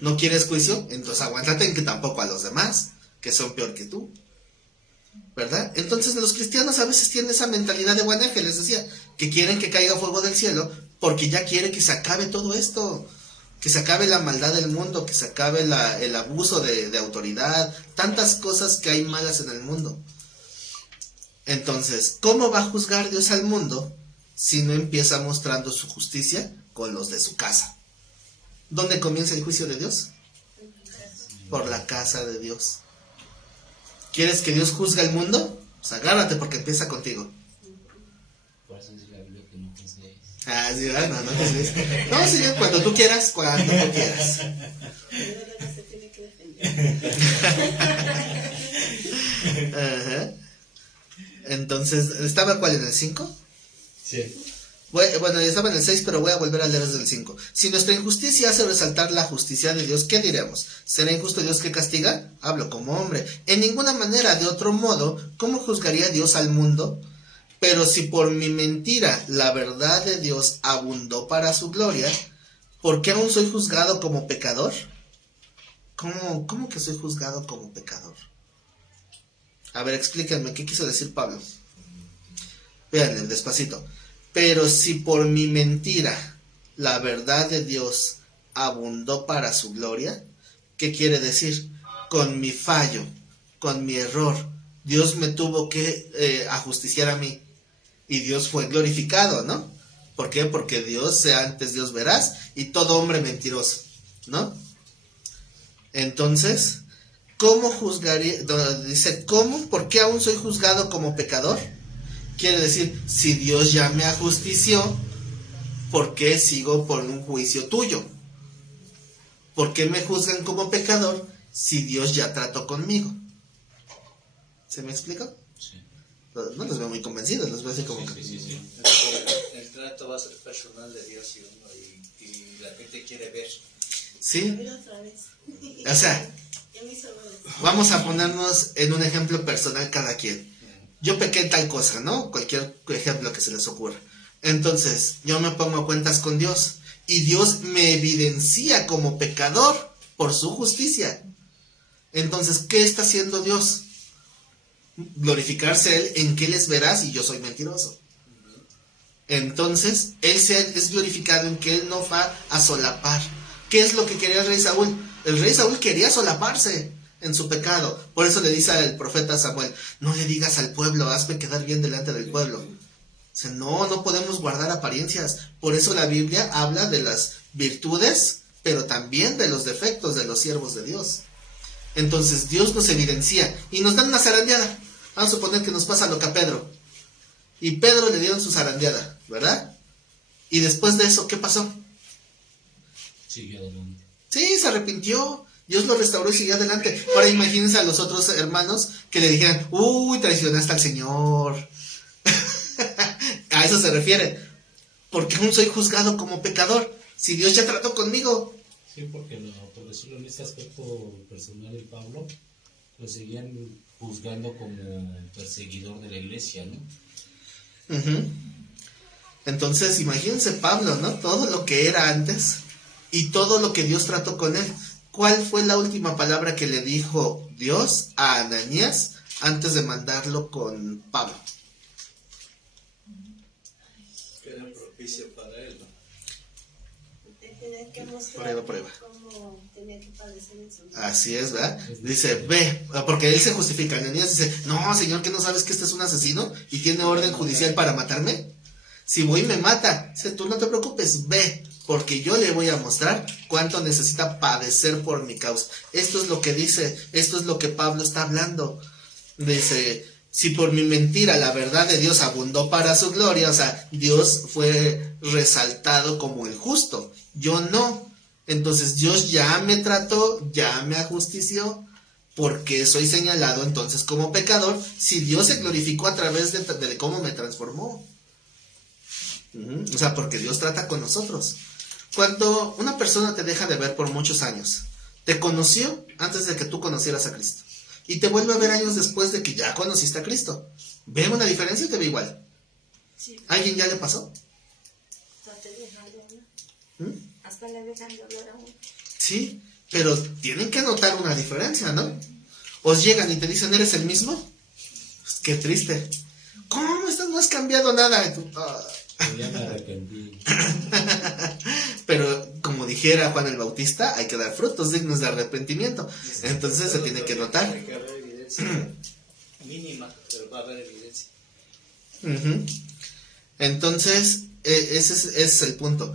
¿No quieres juicio? Entonces aguántate en que tampoco a los demás, que son peor que tú. ¿Verdad? Entonces los cristianos a veces tienen esa mentalidad de buen ángel, les decía, que quieren que caiga fuego del cielo, porque ya quiere que se acabe todo esto, que se acabe la maldad del mundo, que se acabe el abuso de autoridad, tantas cosas que hay malas en el mundo. Entonces, ¿cómo va a juzgar Dios al mundo si no empieza mostrando su justicia con los de su casa? ¿Dónde comienza el juicio de Dios? Por la casa de Dios. ¿Quieres que Dios juzgue al mundo? Pues agárrate porque empieza contigo. Por eso dice la Biblia que no juzguéis. Ah, sí, no juzgues. No, Señor, cuando tú quieras, cuando tú quieras. Pero luego se tiene que defender. Ajá. Entonces, ¿estaba cuál en el 5? Sí. Bueno, estaba en el 6, pero voy a volver a leer desde el 5. Si nuestra injusticia hace resaltar la justicia de Dios, ¿qué diremos? ¿Será injusto Dios que castiga? Hablo como hombre. En ninguna manera, de otro modo, ¿cómo juzgaría Dios al mundo? Pero si por mi mentira la verdad de Dios abundó para su gloria, ¿por qué aún soy juzgado como pecador? ¿Cómo que soy juzgado como pecador? A ver, explíquenme, ¿qué quiso decir Pablo? Vean, despacito. Pero si por mi mentira la verdad de Dios abundó para su gloria, ¿qué quiere decir? Con mi fallo, con mi error, Dios me tuvo que ajusticiar a mí. Y Dios fue glorificado, ¿no? ¿Por qué? Porque Dios sea antes Dios veraz y todo hombre mentiroso, ¿no? Entonces, ¿cómo juzgaría? Dice, ¿cómo? ¿Por qué aún soy juzgado como pecador? Quiere decir, si Dios ya me ajustició, ¿por qué sigo por un juicio tuyo? ¿Por qué me juzgan como pecador si Dios ya trató conmigo? ¿Se me explica? Sí. No los veo muy convencidos, los veo así como... Sí. El trato va a ser personal de Dios y uno, y la gente quiere ver. ¿Sí? Mira otra vez. O sea, Ya me hizo mal. vamos a ponernos en un ejemplo personal cada quien. Yo pequé en tal cosa, ¿no? Cualquier ejemplo que se les ocurra. Entonces, yo me pongo a cuentas con Dios. Y Dios me evidencia como pecador por su justicia. Entonces, ¿qué está haciendo Dios? Glorificarse a Él en que Él es veraz y yo soy mentiroso. Entonces, Él es glorificado en que Él no va a solapar. ¿Qué es lo que quería el rey Saúl? El rey Saúl quería solaparse en su pecado. Por eso le dice al profeta Samuel, no le digas al pueblo, hazme quedar bien delante del pueblo. Dice, no podemos guardar apariencias. Por eso la Biblia habla de las virtudes, pero también de los defectos de los siervos de Dios. Entonces Dios nos evidencia y nos dan una zarandeada. Vamos a suponer que nos pasa lo que a Pedro. Y Pedro le dieron su zarandeada, ¿verdad? Y después de eso, ¿qué pasó? Sigue adelante. Sí, se arrepintió. Dios lo restauró y siguió adelante. Ahora imagínense a los otros hermanos que le dijeran, uy, traicionaste al Señor. A eso se refiere. Porque aún soy juzgado como pecador. Si Dios ya trató conmigo. Sí, porque por decirlo en este aspecto personal de Pablo, lo seguían juzgando como perseguidor de la iglesia, ¿no? Uh-huh. Entonces, imagínense Pablo, ¿no? Todo lo que era antes y todo lo que Dios trató con él. ¿Cuál fue la última palabra que le dijo Dios a Ananías antes de mandarlo con Pablo? Que era propicio para él, ¿no? Tenía que mostrar Prueba. cómo tenía que padecer en su vida. Así es, ¿verdad? Dice, ve, porque él se justifica. Ananías dice, no, Señor, ¿que no sabes que este es un asesino y tiene orden judicial para matarme? Si voy me mata. Dice, tú no te preocupes, ve, porque yo le voy a mostrar cuánto necesita padecer por mi causa. Esto es lo que dice, esto es lo que Pablo está hablando. Dice, si por mi mentira la verdad de Dios abundó para su gloria, o sea, Dios fue resaltado como el justo, yo no. Entonces Dios ya me trató, ya me ajustició, porque soy señalado entonces como pecador, si Dios se glorificó a través de cómo me transformó. O sea, porque Dios trata con nosotros. Cuando una persona te deja de ver por muchos años, te conoció antes de que tú conocieras a Cristo, y te vuelve a ver años después de que ya conociste a Cristo, ¿ve una diferencia o te ve igual? Sí, ¿Alguien ya le pasó? hasta te dejan de hablar. ¿Mm? Hasta le dejan de hablar a uno. Sí, pero tienen que notar una diferencia, ¿no? Os llegan y te dicen, ¿eres el mismo? Pues, qué triste. ¿Cómo estás? No has cambiado nada. Y tú, Ya me arrepentí. Pero como dijera Juan el Bautista, hay que dar frutos dignos de arrepentimiento. Entonces se tiene que notar. Tiene que haber evidencia mínima, pero va a haber evidencia. Ujú. Entonces, ese es el punto.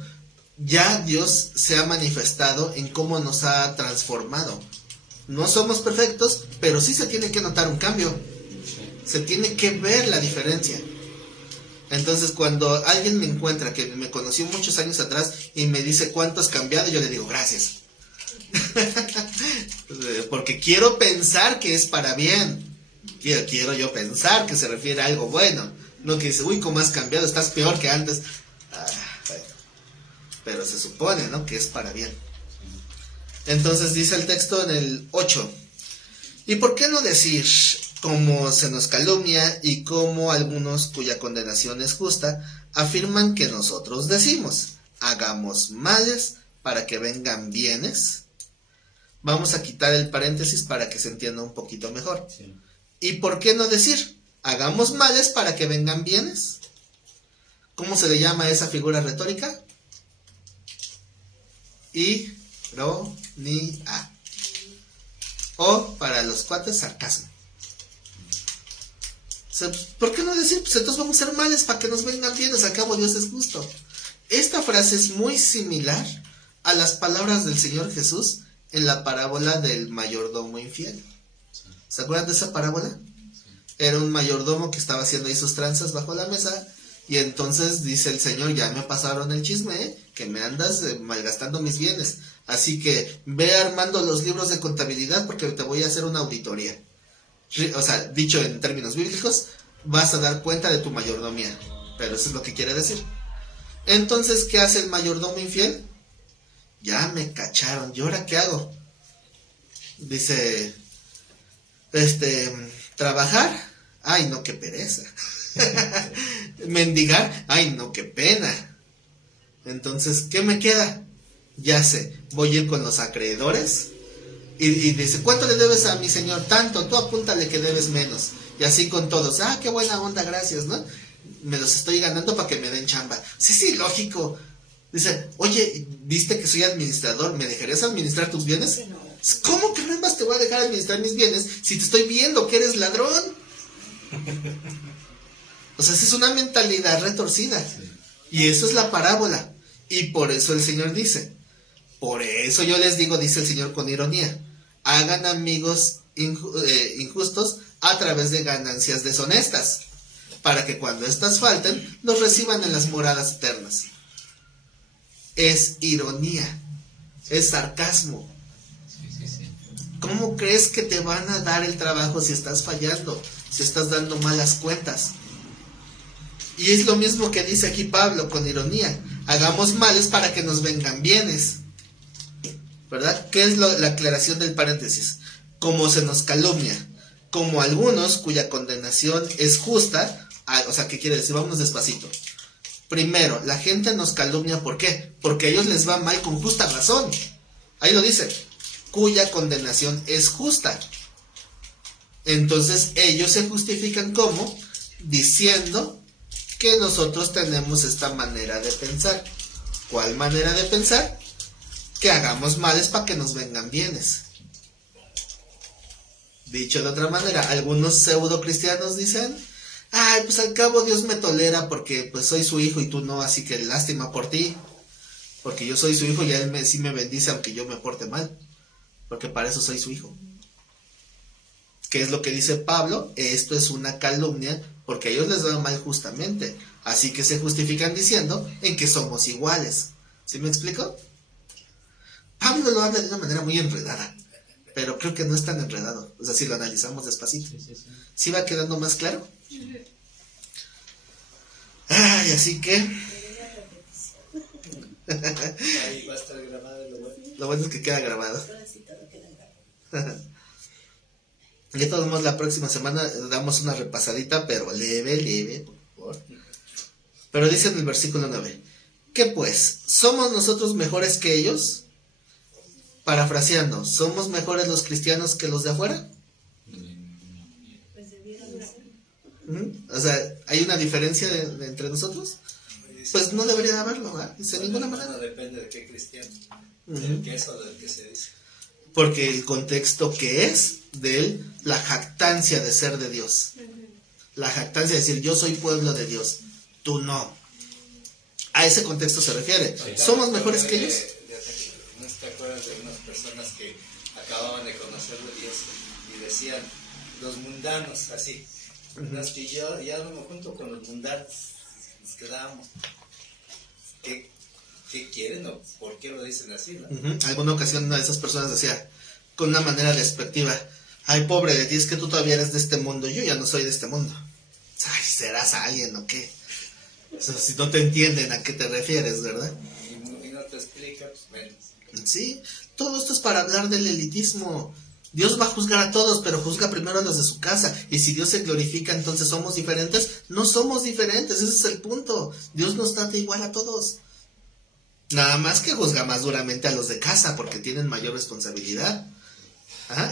Ya Dios se ha manifestado en cómo nos ha transformado. No somos perfectos, pero sí se tiene que notar un cambio. Se tiene que ver la diferencia. Entonces, cuando alguien me encuentra que me conoció muchos años atrás y me dice cuánto has cambiado, yo le digo gracias. Porque quiero pensar que es para bien. Quiero yo pensar que se refiere a algo bueno. No que dice, uy, cómo has cambiado, estás peor que antes. Bueno. Pero se supone, ¿no?, que es para bien. Entonces dice el texto en el 8. ¿Y por qué no decir, como se nos calumnia y como algunos cuya condenación es justa, afirman que nosotros decimos, hagamos males para que vengan bienes? Vamos a quitar el paréntesis para que se entienda un poquito mejor. Sí. ¿Y por qué no decir, hagamos males para que vengan bienes? ¿Cómo se le llama a esa figura retórica? Ironía. O para los cuates, sarcasmo. ¿Por qué no decir, pues entonces vamos a hacer males para que nos vengan bienes? Al cabo Dios es justo. Esta frase es muy similar a las palabras del Señor Jesús en la parábola del mayordomo infiel. ¿Se acuerdan de esa parábola? Era un mayordomo que estaba haciendo ahí sus tranzas bajo la mesa, y entonces dice el Señor, ya me pasaron el chisme, que me andas malgastando mis bienes, así que ve armando los libros de contabilidad porque te voy a hacer una auditoría. O sea, dicho en términos bíblicos, vas a dar cuenta de tu mayordomía, pero eso es lo que quiere decir. Entonces, ¿qué hace el mayordomo infiel? Ya me cacharon, ¿y ahora qué hago? Dice, trabajar, ay no, qué pereza. Mendigar, ay no, qué pena. Entonces, ¿qué me queda? Ya sé, voy a ir con los acreedores y dice, ¿cuánto le debes a mi señor? Tanto, tú apúntale que debes menos. Y así con todos, qué buena onda, gracias, ¿no? Me los estoy ganando para que me den chamba. Sí, lógico. Dice, oye, ¿viste que soy administrador? ¿Me dejarías administrar tus bienes? ¿Cómo que no más te voy a dejar administrar mis bienes si te estoy viendo que eres ladrón? O sea, esa es una mentalidad retorcida. Y eso es la parábola. Y por eso el Señor dice, por eso yo les digo, dice el Señor con ironía, hagan amigos injustos a través de ganancias deshonestas, para que cuando éstas falten, los reciban en las moradas eternas. Es ironía, es sarcasmo. ¿Cómo crees que te van a dar el trabajo si estás fallando, si estás dando malas cuentas? Y es lo mismo que dice aquí Pablo con ironía, hagamos males para que nos vengan bienes, ¿verdad? ¿Qué es la aclaración del paréntesis? Como se nos calumnia, como algunos cuya condenación es justa. O sea, ¿qué quiere decir? Vámonos despacito. Primero, la gente nos calumnia, ¿por qué? Porque a ellos les va mal con justa razón. Ahí lo dice, cuya condenación es justa. Entonces ellos se justifican ¿cómo? Diciendo que nosotros tenemos esta manera de pensar. ¿Cuál manera de pensar? Que hagamos males para que nos vengan bienes. Dicho de otra manera, algunos pseudo cristianos dicen, ay, pues al cabo Dios me tolera porque pues soy su hijo y tú no, así que lástima por ti, porque yo soy su hijo y él sí me bendice aunque yo me porte mal, porque para eso soy su hijo. ¿Qué es lo que dice Pablo? Esto es una calumnia porque a ellos les va mal justamente, así que se justifican diciendo en que somos iguales. ¿Sí me explico? Pablo lo habla de una manera muy enredada, pero creo que no es tan enredado. O sea, si lo analizamos despacito. ¿Sí va quedando más claro? Ay, así que... Ahí va a estar grabado lo bueno. Lo bueno es que queda grabado. De todos modos, la próxima semana damos una repasadita, pero leve, por favor. Pero dice en el versículo 9, ¿qué pues? ¿Somos nosotros mejores que ellos? Parafraseando, ¿somos mejores los cristianos que los de afuera? O sea, ¿hay una diferencia entre nosotros? Pues no debería de haberlo, ¿verdad? De ninguna manera. No depende de qué cristiano, del que es o del que se dice. Porque el contexto que es de él, la jactancia de ser de Dios. La jactancia es decir, yo soy pueblo de Dios, tú no. A ese contexto se refiere. ¿Somos mejores que ellos? ¿No te acuerdas de unas personas que acababan de conocer a Dios y decían, los mundanos, así? Los que yo ya no me junto con los mundanos, nos quedamos. ¿Qué quieren o por qué lo dicen así? ¿No? Alguna ocasión una de esas personas decía, con una manera despectiva, ay, pobre de ti, es que tú todavía eres de este mundo, yo ya no soy de este mundo. Ay, ¿serás alguien o qué? O sea, si no te entienden a qué te refieres, ¿verdad? Y no te explica, pues menos. Sí, todo esto es para hablar del elitismo. Dios va a juzgar a todos, pero juzga primero a los de su casa. Y si Dios se glorifica, entonces ¿somos diferentes? No somos diferentes, ese es el punto. Dios nos trata igual a todos. Nada más que juzga más duramente a los de casa, porque tienen mayor responsabilidad.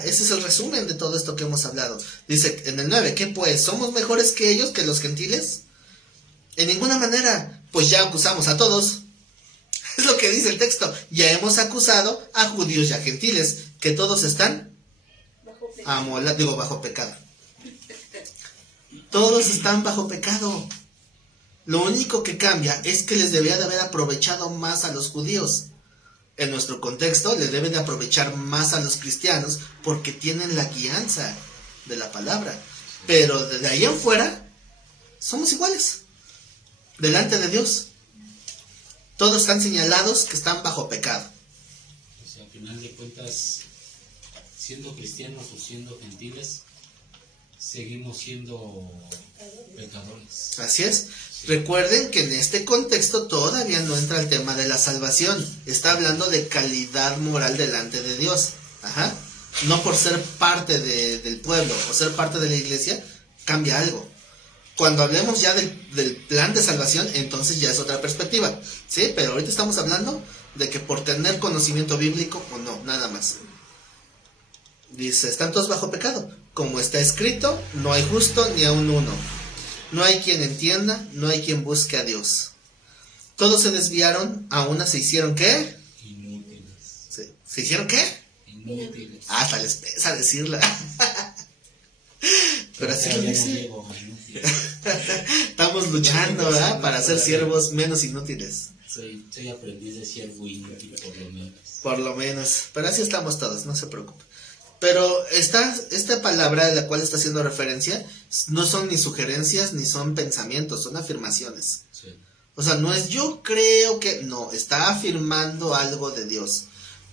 Ese es el resumen de todo esto que hemos hablado. Dice en el 9, ¿qué pues? ¿Somos mejores que ellos, que los gentiles? En ninguna manera, pues ya acusamos a todos. Es lo que dice el texto. Ya hemos acusado a judíos y a gentiles, que todos están bajo pecado. Todos están bajo pecado. Lo único que cambia es que les debía de haber aprovechado más a los judíos. En nuestro contexto, les deben de aprovechar más a los cristianos porque tienen la guianza de la palabra. Pero de ahí en fuera, somos iguales delante de Dios. Todos están señalados que están bajo pecado. O sea, al final de cuentas, siendo cristianos o siendo gentiles, seguimos siendo pecadores. Así es. Recuerden que en este contexto todavía no entra el tema de la salvación. Está hablando de calidad moral delante de Dios. No por ser parte del pueblo o ser parte de la iglesia, cambia algo. Cuando hablemos ya del plan de salvación, entonces ya es otra perspectiva. ¿Sí? Pero ahorita estamos hablando de que por tener conocimiento bíblico o no, nada más. Dice, están todos bajo pecado. Como está escrito, no hay justo ni aun uno. No hay quien entienda, no hay quien busque a Dios. Todos se desviaron, a una se hicieron ¿qué? Inútiles. ¿Se hicieron qué? Inútiles. Hasta les pesa decirla. Pero así lo dice. Estamos luchando, ¿verdad? Para ser siervos menos inútiles. Soy aprendiz de siervo inútil, por lo menos. Por lo menos. Pero así estamos todos, no se preocupen. Pero esta palabra de la cual está haciendo referencia no son ni sugerencias ni son pensamientos, son afirmaciones. Sí. O sea, no es yo creo que... No, está afirmando algo de Dios.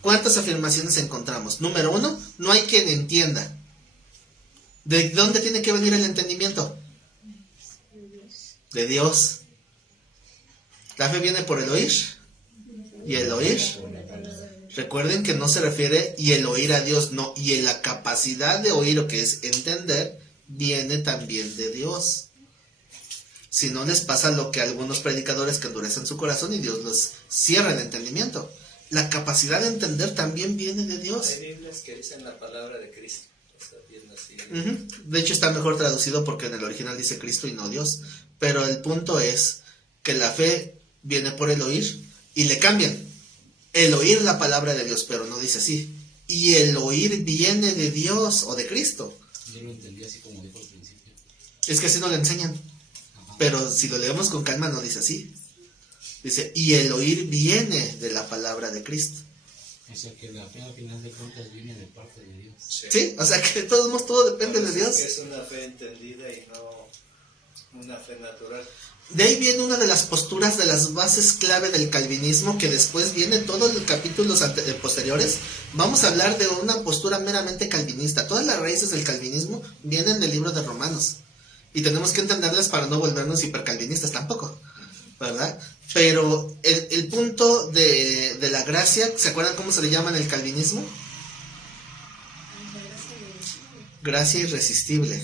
¿Cuántas afirmaciones encontramos? Número 1, no hay quien entienda. ¿De dónde tiene que venir el entendimiento? De Dios. La fe viene por el oír. Y el oír. Recuerden que no se refiere y el oír a Dios, no. Y en la capacidad de oír, o que es entender, viene también de Dios. Si no, les pasa lo que a algunos predicadores que endurecen su corazón y Dios los cierra el entendimiento. La capacidad de entender también viene de Dios. Hay Biblias que dicen la palabra de Cristo. Está bien así. De hecho está mejor traducido porque en el original dice Cristo y no Dios. Pero el punto es que la fe viene por el oír y le cambian. El oír la palabra de Dios, pero no dice así. Y el oír viene de Dios o de Cristo. Yo lo entendí así como dijo al principio. Es que así no lo enseñan. Ajá. Pero si lo leemos con calma no dice así. Dice, y el oír viene de la palabra de Cristo. O sea que la fe al final de cuentas viene de parte de Dios. Sí, o sea que de todos modos todo depende de Dios. Que es una fe entendida y no una fe natural. De ahí viene una de las posturas de las bases clave del calvinismo, que después viene todos los capítulos posteriores. Vamos a hablar de una postura meramente calvinista. Todas las raíces del calvinismo vienen del libro de Romanos. Y tenemos que entenderlas para no volvernos hipercalvinistas tampoco, ¿verdad? Pero el punto de la gracia, ¿se acuerdan cómo se le llama en el calvinismo? Gracia irresistible.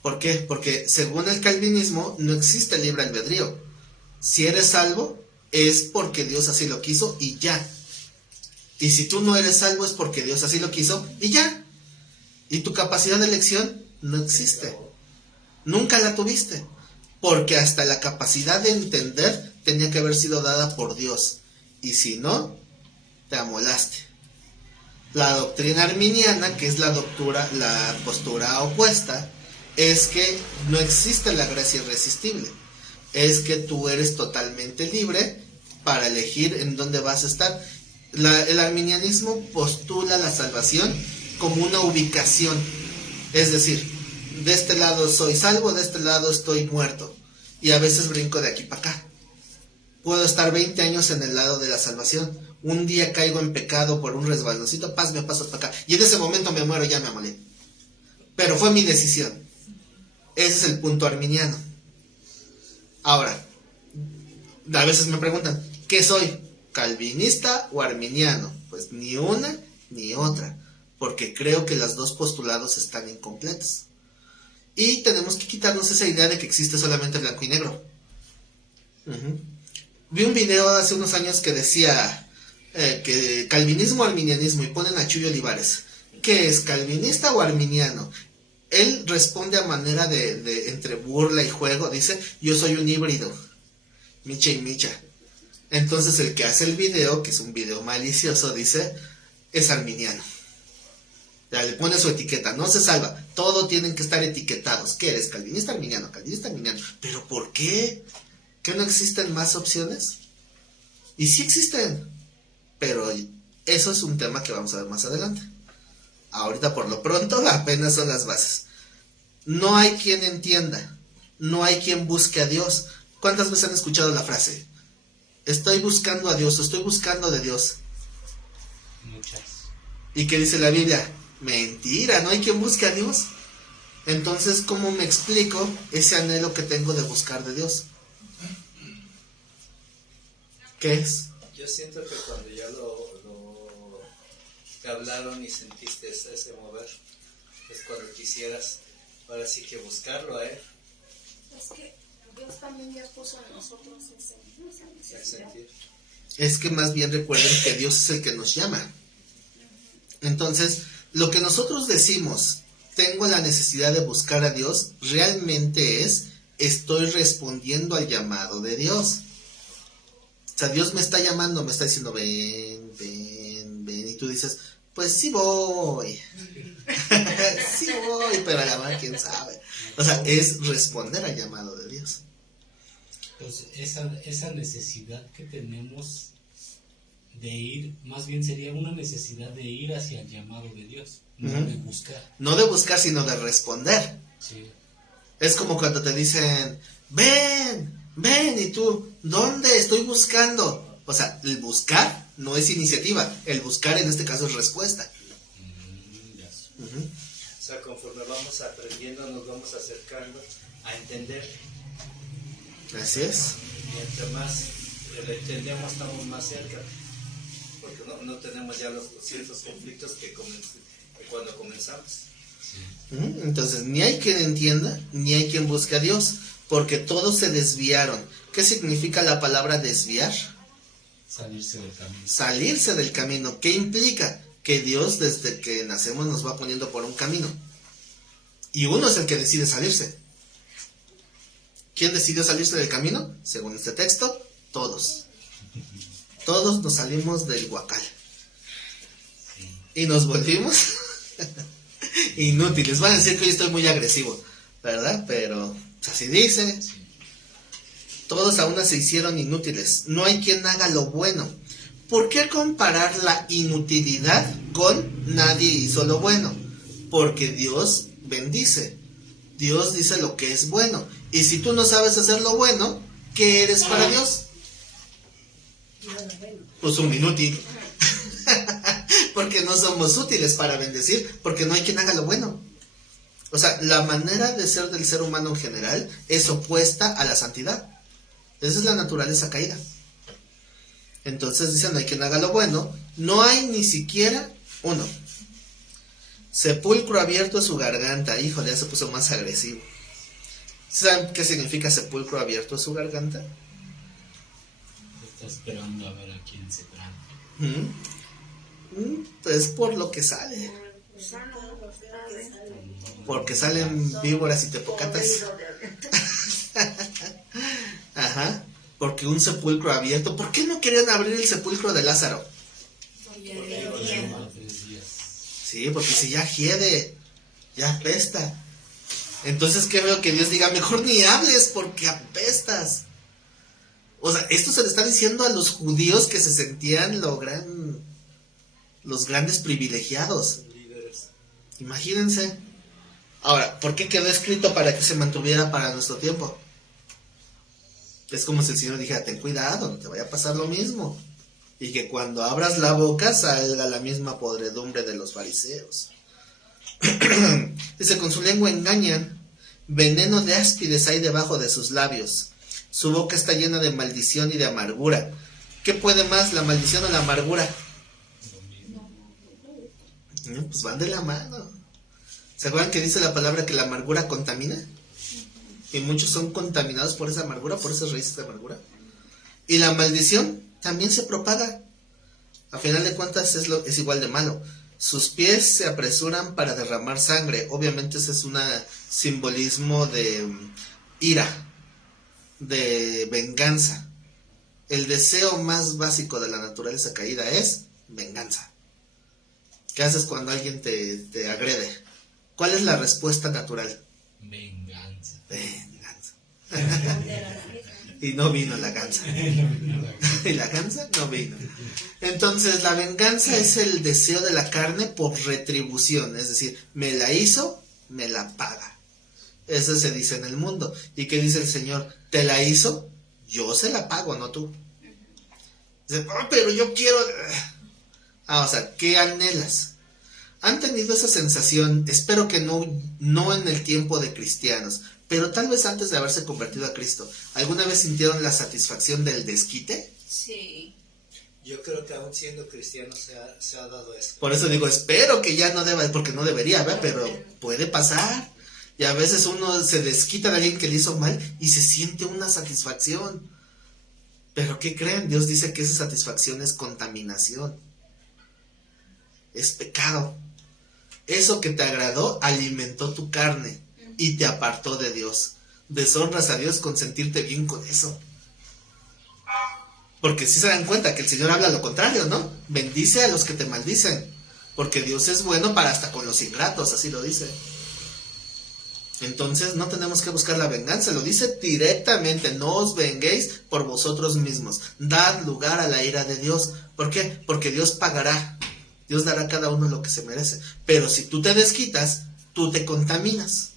¿Por qué? Porque según el calvinismo no existe libre albedrío. Si eres salvo es porque Dios así lo quiso y ya. Y si tú no eres salvo es porque Dios así lo quiso y ya. Y tu capacidad de elección no existe. Nunca la tuviste. Porque hasta la capacidad de entender tenía que haber sido dada por Dios. Y si no, te amolaste. La doctrina arminiana, que es la postura opuesta, es que no existe la gracia irresistible. Es que tú eres totalmente libre para elegir en dónde vas a estar. El arminianismo postula la salvación como una ubicación. Es decir, de este lado soy salvo, de este lado estoy muerto. Y a veces brinco de aquí para acá. Puedo estar 20 años en el lado de la salvación. Un día caigo en pecado por un resbaloncito, me paso para acá. Y en ese momento me muero, ya me amolé. Pero fue mi decisión. Ese es el punto arminiano. Ahora, a veces me preguntan, ¿qué soy? ¿Calvinista o arminiano? Pues ni una ni otra, porque creo que los dos postulados están incompletos. Y tenemos que quitarnos esa idea de que existe solamente blanco y negro. Vi un video hace unos años que decía que calvinismo o arminianismo, y ponen a Chuy Olivares. ¿Qué es, calvinista o arminiano? Él responde a manera de entre burla y juego, dice, yo soy un híbrido, micha y micha. Entonces el que hace el video, que es un video malicioso, dice, es arminiano. Ya le pone su etiqueta, no se salva, todo tienen que estar etiquetados. ¿Qué eres? Calvinista, arminiano, calvinista, arminiano. ¿Pero por qué? ¿Que no existen más opciones? Y sí existen, pero eso es un tema que vamos a ver más adelante. Ahorita por lo pronto apenas son las bases. No hay quien entienda, no hay quien busque a Dios. ¿Cuántas veces han escuchado la frase? Estoy buscando a Dios, estoy buscando de Dios. Muchas. ¿Y qué dice la Biblia? Mentira, no hay quien busque a Dios. Entonces, ¿cómo me explico ese anhelo que tengo de buscar de Dios? ¿Qué es? Yo siento que cuando ya te hablaron y sentiste ese mover, es cuando quisieras, ahora sí que buscarlo a Él. Es que Dios también ya puso en nosotros esa necesidad. Es que más bien recuerden que Dios es el que nos llama. Entonces, lo que nosotros decimos, tengo la necesidad de buscar a Dios, realmente es, estoy respondiendo al llamado de Dios. O sea, Dios me está llamando, me está diciendo, ven, ven, ven. Y tú dices, pues sí voy. Sí voy, pero a la mano quién sabe. O sea, es responder al llamado de Dios. Pues esa necesidad que tenemos de ir, más bien sería una necesidad de ir hacia el llamado de Dios, no de buscar. No de buscar, sino de responder. Sí. Es como cuando te dicen, ven, ven, y tú, ¿dónde? Estoy buscando. O sea, el buscar no es iniciativa, el buscar en este caso es respuesta. O sea, conforme vamos aprendiendo, nos vamos acercando a entender. Así es. Y entre más lo entendemos, estamos más cerca. Porque no tenemos ya los ciertos conflictos que cuando comenzamos. Entonces, ni hay quien entienda, ni hay quien busque a Dios, porque todos se desviaron. ¿Qué significa la palabra desviar? Salirse del camino. Salirse del camino. ¿Qué implica? Que Dios desde que nacemos nos va poniendo por un camino. Y uno es el que decide salirse. ¿Quién decidió salirse del camino? Según este texto, todos. Todos nos salimos del huacal. Y nos volvimos inútiles. Van a decir que hoy estoy muy agresivo, ¿verdad? Pero así dice. Todos a una se hicieron inútiles. No hay quien haga lo bueno. ¿Por qué comparar la inutilidad con nadie hizo lo bueno? Porque Dios bendice. Dios dice lo que es bueno. Y si tú no sabes hacer lo bueno, ¿qué eres para Dios? Pues un inútil. Porque no somos útiles para bendecir, porque no hay quien haga lo bueno. O sea, la manera de ser del ser humano en general es opuesta a la santidad. Esa es la naturaleza caída. Entonces dicen, no hay quien haga lo bueno. No hay ni siquiera uno. Sepulcro abierto es su garganta. Híjole, ya se puso más agresivo. ¿Saben qué significa sepulcro abierto es su garganta? Está esperando a ver a quién se trata. Pues por lo que sale. Porque salen víboras y tepocatas. Ajá. Porque un sepulcro abierto. ¿Por qué no querían abrir el sepulcro de Lázaro? Sí, porque si ya hiede, ya apesta. Entonces, ¿qué veo? Que Dios diga, mejor ni hables porque apestas. O sea, esto se le está diciendo a los judíos que se sentían los grandes privilegiados. Líderes. Imagínense. Ahora, ¿por qué quedó escrito para que se mantuviera para nuestro tiempo? Es como si el Señor dijera, ten cuidado, no te vaya a pasar lo mismo. Y que cuando abras la boca salga la misma podredumbre de los fariseos. Dice, con su lengua engañan, veneno de áspides hay debajo de sus labios. Su boca está llena de maldición y de amargura. ¿Qué puede más, la maldición o la amargura? Pues van de la mano. ¿Se acuerdan que dice la palabra que la amargura contamina? Y muchos son contaminados por esa amargura, por esas raíces de amargura. Y la maldición también se propaga. A final de cuentas es igual de malo. Sus pies se apresuran para derramar sangre. Obviamente ese es un simbolismo de ira, de venganza. El deseo más básico de la naturaleza caída es venganza. ¿Qué haces cuando alguien te agrede? ¿Cuál es la respuesta natural? Venganza. Venganza. Y no vino la gansa. Y la gansa no vino. Entonces la venganza es el deseo de la carne por retribución. Es decir, me la hizo, me la paga. Eso se dice en el mundo. ¿Y qué dice el Señor? ¿Te la hizo? Yo se la pago, no tú. Dice, oh, pero yo quiero... o sea, ¿qué anhelas? ¿Han tenido esa sensación? Espero que no en el tiempo de cristianos, pero tal vez antes de haberse convertido a Cristo. ¿Alguna vez sintieron la satisfacción del desquite? Sí. Yo creo que aún siendo cristiano se ha dado eso. Por eso digo, espero que ya no deba, porque no debería, ¿verdad? Pero puede pasar. Y a veces uno se desquita de alguien que le hizo mal y se siente una satisfacción. Pero ¿qué creen? Dios dice que esa satisfacción es contaminación. Es pecado. Eso que te agradó alimentó tu carne y te apartó de Dios. Deshonras a Dios con sentirte bien con eso. Porque si se dan cuenta que el Señor habla lo contrario, ¿no? Bendice a los que te maldicen, porque Dios es bueno para hasta con los ingratos, así lo dice. Entonces no tenemos que buscar la venganza, lo dice directamente, no os venguéis por vosotros mismos, dad lugar a la ira de Dios. ¿Por qué? Porque Dios pagará. Dios dará a cada uno lo que se merece. Pero si tú te desquitas, tú te contaminas.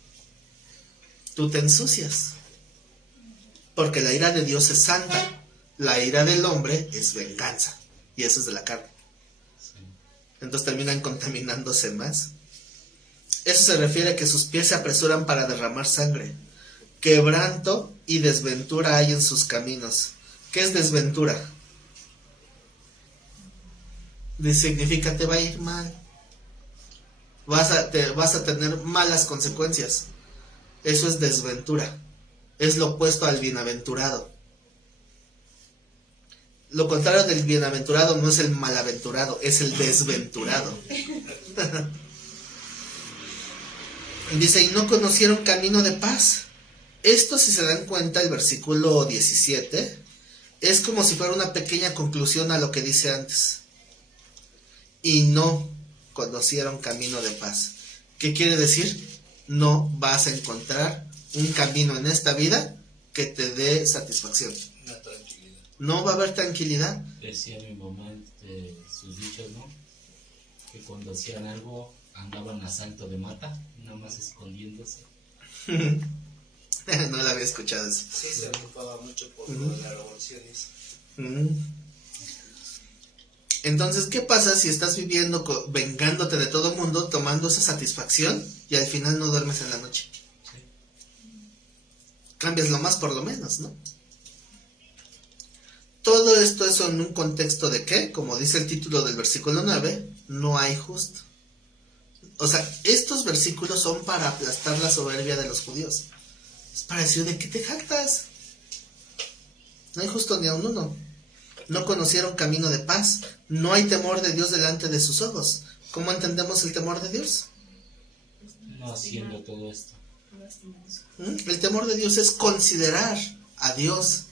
Tú te ensucias. Porque la ira de Dios es santa. La ira del hombre es venganza. Y eso es de la carne. Entonces terminan contaminándose más. Eso se refiere a que sus pies se apresuran para derramar sangre. Quebranto y desventura hay en sus caminos. ¿Qué es desventura? Significa te va a ir mal, vas a tener malas consecuencias. Eso es desventura, es lo opuesto al bienaventurado. Lo contrario del bienaventurado no es el malaventurado, es el desventurado. Dice, y no conocieron camino de paz. Esto, si se dan cuenta, el versículo 17 es como si fuera una pequeña conclusión a lo que dice antes. Y no conocieron camino de paz. ¿Qué quiere decir? No vas a encontrar un camino en esta vida que te dé satisfacción. Una tranquilidad. No va a haber tranquilidad. Decía mi mamá sus dichos, ¿no? Que cuando hacían algo andaban a salto de mata, nada más escondiéndose. No la había escuchado eso. Sí, se ocupaba mucho por lo de las revoluciones. Entonces, ¿qué pasa si estás viviendo vengándote de todo mundo, tomando esa satisfacción y al final no duermes en la noche? Sí. Cambias lo más por lo menos, ¿no? Todo esto es en un contexto de que, como dice el título del versículo 9, no hay justo. O sea, estos versículos son para aplastar la soberbia de los judíos. Es para decir, ¿de qué te jactas? No hay justo ni a un uno. No conocieron camino de paz. No hay temor de Dios delante de sus ojos. ¿Cómo entendemos el temor de Dios? No haciendo todo esto. El temor de Dios es considerar a Dios.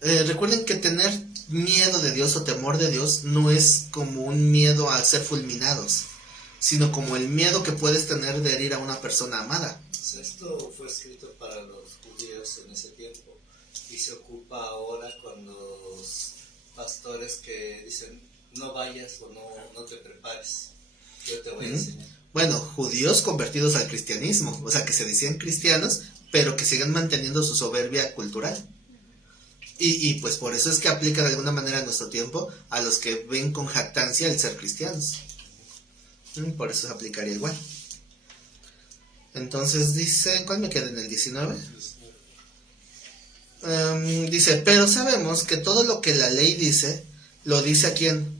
Recuerden que tener miedo de Dios o temor de Dios no es como un miedo a ser fulminados. sino como el miedo que puedes tener de herir a una persona amada. Esto fue escrito para los judíos en ese tiempo y se ocupa ahora con los pastores que dicen no vayas o no te prepares, yo te voy a enseñar. Bueno, judíos convertidos al cristianismo, o sea, que se decían cristianos, pero que siguen manteniendo su soberbia cultural. Y pues por eso es que aplica de alguna manera en nuestro tiempo a los que ven con jactancia el ser cristianos. Por eso se aplicaría igual. Entonces dice, ¿cuál me queda en el 19? Dice, pero sabemos que todo lo que la ley dice, lo dice ¿a quién?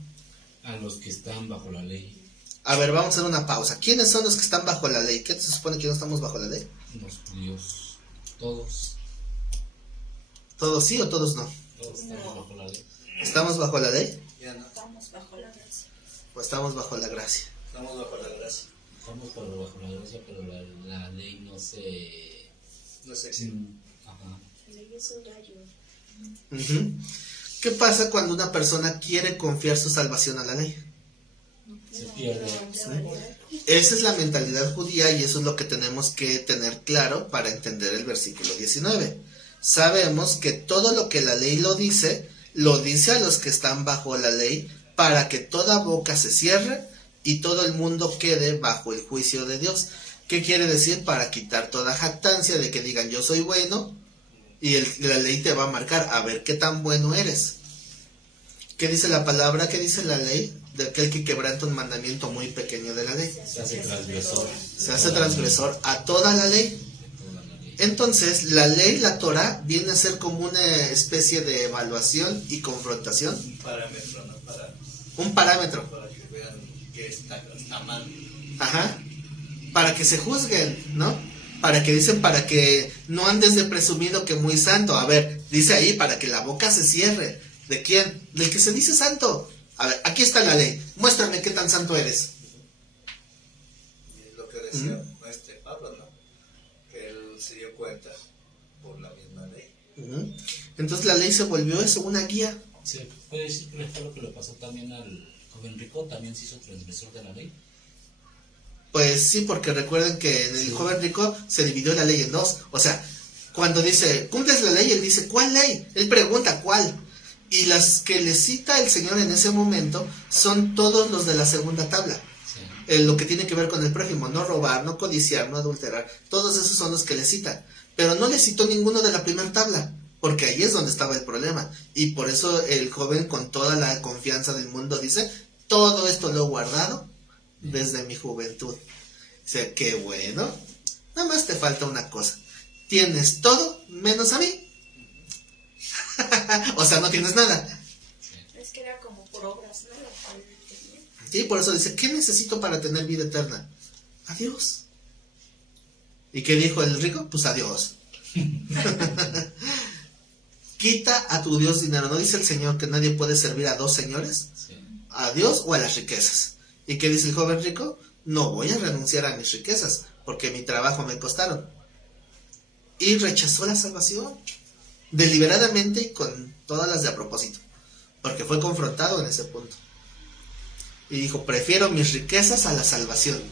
A los que están bajo la ley. A ver, vamos a hacer una pausa. ¿Quiénes son los que están bajo la ley? ¿Qué se supone que no estamos bajo la ley? Los judíos, todos. ¿Todos sí o todos no? Todos estamos bajo la ley. ¿Estamos bajo la ley Ya no, Estamos bajo la gracia. o estamos bajo la gracia? estamos bajo la gracia, Estamos bajo la gracia, pero la ley no se... no se exime. Ajá. Ley es un gallo. Ujú. ¿Qué pasa cuando una persona quiere confiar su salvación a la ley? Se pierde. Esa es la mentalidad judía y eso es lo que tenemos que tener claro para entender el versículo 19. Sabemos que todo lo que la ley lo dice a los que están bajo la ley para que toda boca se cierre y todo el mundo quede bajo el juicio de Dios. ¿Qué quiere decir? Para quitar toda jactancia de que digan yo soy bueno y la ley te va a marcar a ver qué tan bueno eres. ¿Qué dice la palabra? ¿Qué dice la ley? De aquel que quebranta un mandamiento muy pequeño de la ley. Se hace transgresor. Se hace transgresor a toda la ley. Entonces, la ley, la Torah, viene a ser como una especie de evaluación y confrontación. Un parámetro, ¿no? Un parámetro. Para que vean que está mal. Ajá. Para que se juzguen, ¿no? Para que no andes de presumido que muy santo. A ver, dice ahí, para que la boca se cierre. ¿De quién? Del que se dice santo. A ver, aquí está la ley. Muéstrame qué tan santo eres. Y es lo que decía Pablo, ¿no? Que él se dio cuenta por la misma ley. Entonces la ley se volvió eso, una guía. Se puede decir que fue lo que le pasó también al joven rico, también se hizo transgresor de la ley. Pues sí, porque recuerden que en el joven rico se dividió la ley en dos. O sea, cuando dice, ¿cumples la ley? Él dice, ¿cuál ley? Él pregunta, ¿cuál? Y las que le cita el Señor en ese momento son todos los de la segunda tabla. Sí. Lo que tiene que ver con el prójimo, no robar, no codiciar, no adulterar. Todos esos son los que le cita. Pero no le citó ninguno de la primera tabla, porque ahí es donde estaba el problema. Y por eso el joven con toda la confianza del mundo dice, todo esto lo he guardado desde mi juventud. O sea, qué bueno. Nada más te falta una cosa. Tienes todo menos a mí. O sea, no tienes nada. Es que era como por obras, ¿no? La cual tenía. Sí, por eso dice, ¿qué necesito para tener vida eterna? A Dios. ¿Y qué dijo el rico? Pues a Dios. Quita a tu Dios dinero. ¿No dice el Señor que nadie puede servir a dos señores? Sí. A Dios o a las riquezas. ¿Y qué dice el joven rico? No voy a renunciar a mis riquezas, porque mi trabajo me costaron. Y rechazó la salvación. Deliberadamente y con todas las de a propósito. Porque fue confrontado en ese punto. Y dijo, prefiero mis riquezas a la salvación.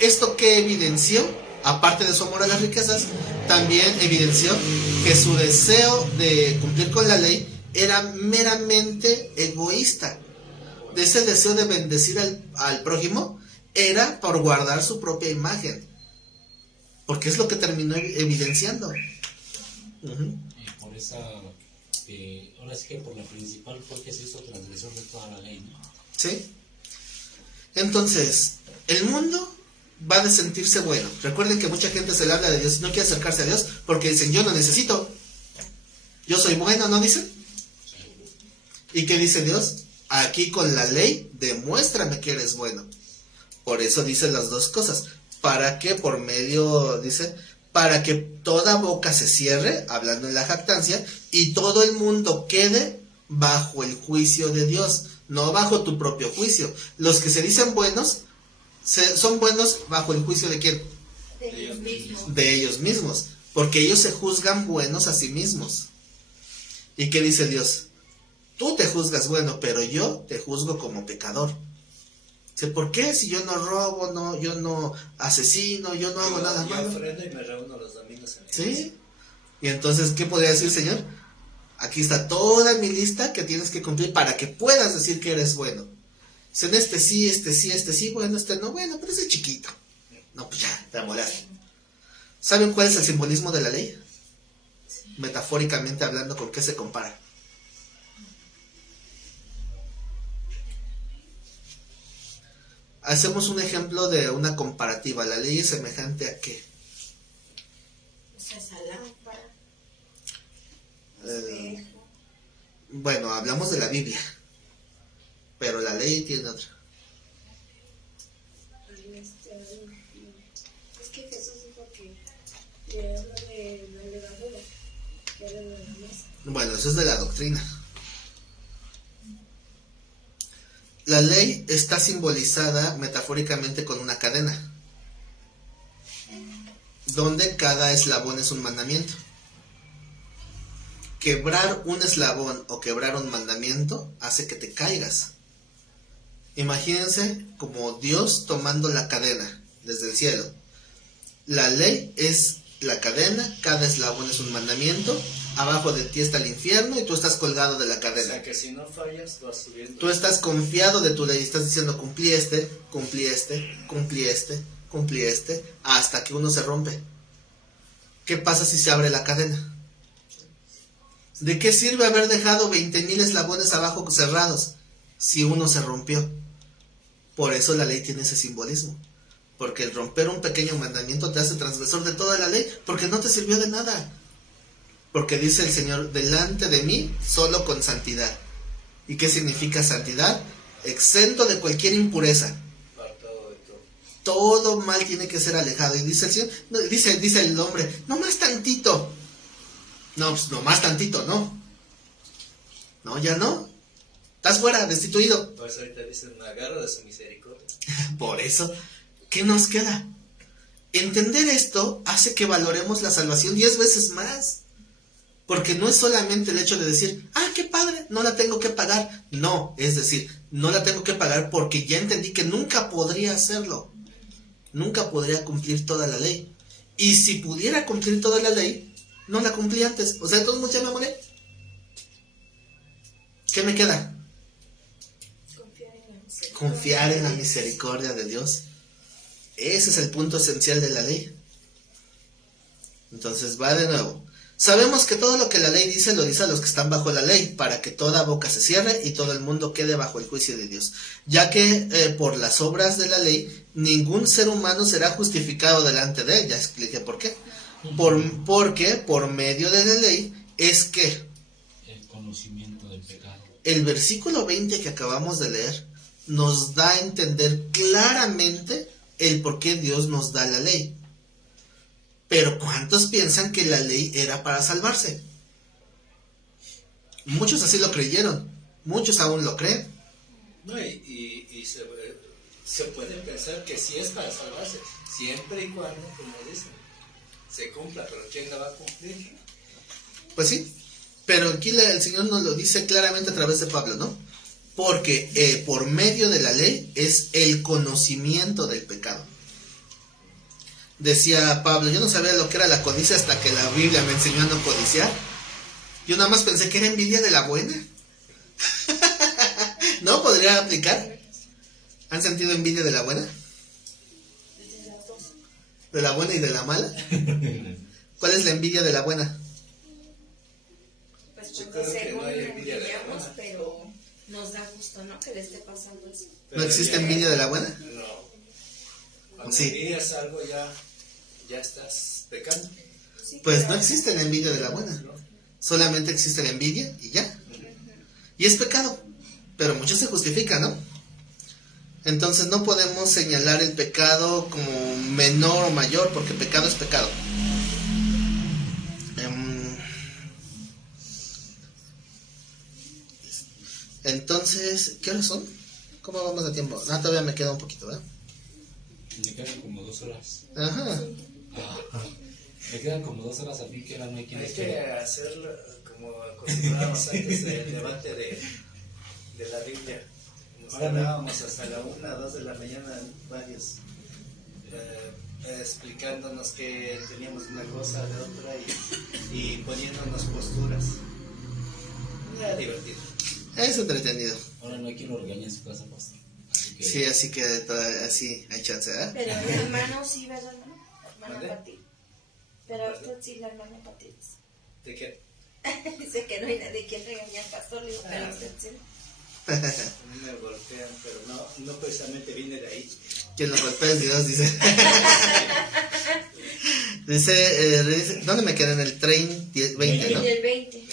¿Esto qué evidenció? Aparte de su amor a las riquezas, también evidenció que su deseo de cumplir con la ley era meramente egoísta. De ese deseo de bendecir al prójimo era por guardar su propia imagen. Porque es lo que terminó evidenciando. Y por esa, ahora sí que por la principal fue que se hizo transgresor de toda la ley, ¿no? ¿Sí? Entonces, el mundo va de sentirse bueno. Recuerden que mucha gente se le habla de Dios y no quiere acercarse a Dios porque dicen, yo no necesito. Yo soy bueno, ¿no dicen? ¿Y qué dice Dios? Aquí con la ley, demuéstrame que eres bueno. Por eso dice las dos cosas. Para que por medio, dice, para que toda boca se cierre, hablando en la jactancia, y todo el mundo quede bajo el juicio de Dios, no bajo tu propio juicio. Los que se dicen buenos, son buenos bajo el juicio de ¿quién? De ellos mismos. De ellos mismos, porque ellos se juzgan buenos a sí mismos. ¿Y qué dice Dios? Tú te juzgas bueno, pero yo te juzgo como pecador. Dice, ¿por qué? Si yo no robo, no, yo no asesino, yo no hago nada Yo malo. ofrendo y me reúno los domingos en la ¿Sí? iglesia. Y entonces, ¿qué podría decir el Señor? Aquí está toda mi lista que tienes que cumplir para que puedas decir que eres bueno. En este sí, bueno, este no, bueno, pero ese es chiquito. No, pues ya, te amolaste. ¿Saben cuál es el simbolismo de la ley? Metafóricamente hablando, ¿con qué se compara? Hacemos un ejemplo de una comparativa. ¿La ley es semejante a qué? Esa lámpara, Eh, espejo. bueno, hablamos de la Biblia, pero la ley tiene otra. Es que Jesús dijo que le habla de la levadura, que era de la mesa. Bueno, eso es de la doctrina. La ley está simbolizada metafóricamente con una cadena, donde cada eslabón es un mandamiento. Quebrar un eslabón o quebrar un mandamiento hace que te caigas. Imagínense como Dios tomando la cadena desde el cielo. La ley es la cadena, cada eslabón es un mandamiento, abajo de ti está el infierno y tú estás colgado de la O cadena. sea que si no fallas, vas subiendo. Tú estás confiado de tu ley, estás diciendo cumplí este, hasta que uno se rompe. ¿Qué pasa si se abre la cadena? ¿De qué sirve haber dejado 20,000 eslabones abajo cerrados si uno se rompió? Por eso la ley tiene ese simbolismo. Porque el romper un pequeño mandamiento te hace transgresor de toda la ley, porque no te sirvió de nada. Porque dice el Señor, delante de mí, solo con santidad. ¿Y qué significa santidad? Exento de cualquier impureza. Apartado de todo. Todo mal tiene que ser alejado. Y dice el Señor, dice el hombre, no más tantito. No, pues no más tantito, no. No, ya no. Estás fuera, destituido. Por eso ahorita dicen, agarra de su misericordia. Por eso, ¿qué nos queda? Entender esto hace que valoremos la salvación 10 veces más. Porque no es solamente el hecho de decir, ah, qué padre, no la tengo que pagar. No, es decir, no la tengo que pagar porque ya entendí que nunca podría hacerlo. Nunca podría cumplir toda la ley. Y si pudiera cumplir toda la ley, no la cumplí antes. O sea, entonces ya me morí. ¿Qué me queda? Confiar en la misericordia de Dios. Ese es el punto esencial de la ley. Entonces va de nuevo. Sabemos que todo lo que la ley dice lo dice a los que están bajo la ley, para que toda boca se cierre y todo el mundo quede bajo el juicio de Dios. Ya que por las obras de la ley, ningún ser humano será justificado delante de él. Ya expliqué por qué. Porque por medio de la ley es que El conocimiento del pecado. el versículo 20 que acabamos de leer nos da a entender claramente el por qué Dios nos da la ley. Pero ¿cuántos piensan que la ley era para salvarse? Muchos así lo creyeron, muchos aún lo creen. No, y se puede pensar que sí es para salvarse, siempre y cuando, como dicen, se cumpla, pero ¿quién la va a cumplir? Pues sí, pero aquí el Señor nos lo dice claramente a través de Pablo, ¿no? Porque por medio de la ley es el conocimiento del pecado. Decía Pablo, yo no sabía lo que era la codicia hasta que la Biblia me enseñó a no codiciar. Yo nada más pensé que era envidia de la buena. ¿No podría aplicar? ¿Han sentido envidia de la buena? ¿De la buena y de la mala? ¿Cuál es la envidia de la buena? Pues Yo porque creo que según no hay envidia de la envidiamos, buena. pero nos da gusto, ¿no? Que le esté pasando eso. ¿No existe envidia de la buena? No. Cuando Sí. envidias algo ya estás pecando. Sí, Pues pero- no existe la envidia de la buena. ¿No? Solamente existe la envidia y ya. Y es pecado. Pero muchos se justifican, ¿no? Entonces no podemos señalar el pecado como menor o mayor, porque pecado es pecado. Entonces, ¿qué horas son? ¿Cómo vamos de tiempo? Ah, todavía me queda un poquito, ¿verdad? Me quedan como 2 horas. Ajá. Me quedan como 2 horas a fin que ahora no hay quien Hay espere. que hacerlo como acostumbrábamos antes del debate de la Biblia. Nos quedábamos hasta la 1, 2 de la mañana, varios, explicándonos que teníamos una cosa de otra y poniéndonos posturas. Era divertido. Es entretenido. Ahora no hay quien lo regañe en su casa, pastor. Así que, Sí, así que así hay chance, ¿eh? Pero mi hermano sí, ¿verdad, hermano? Hermana ¿Mande? Pati. Pero a usted sí, la hermana Pati. ¿De qué? Dice que no hay nadie quien regañe al pastor, le digo, pero a usted sí. A mí me golpean, pero no precisamente viene de ahí. Quien lo golpea es Dios, dice. dice, ¿dónde me quedé? En el 20, ¿no? En el 20.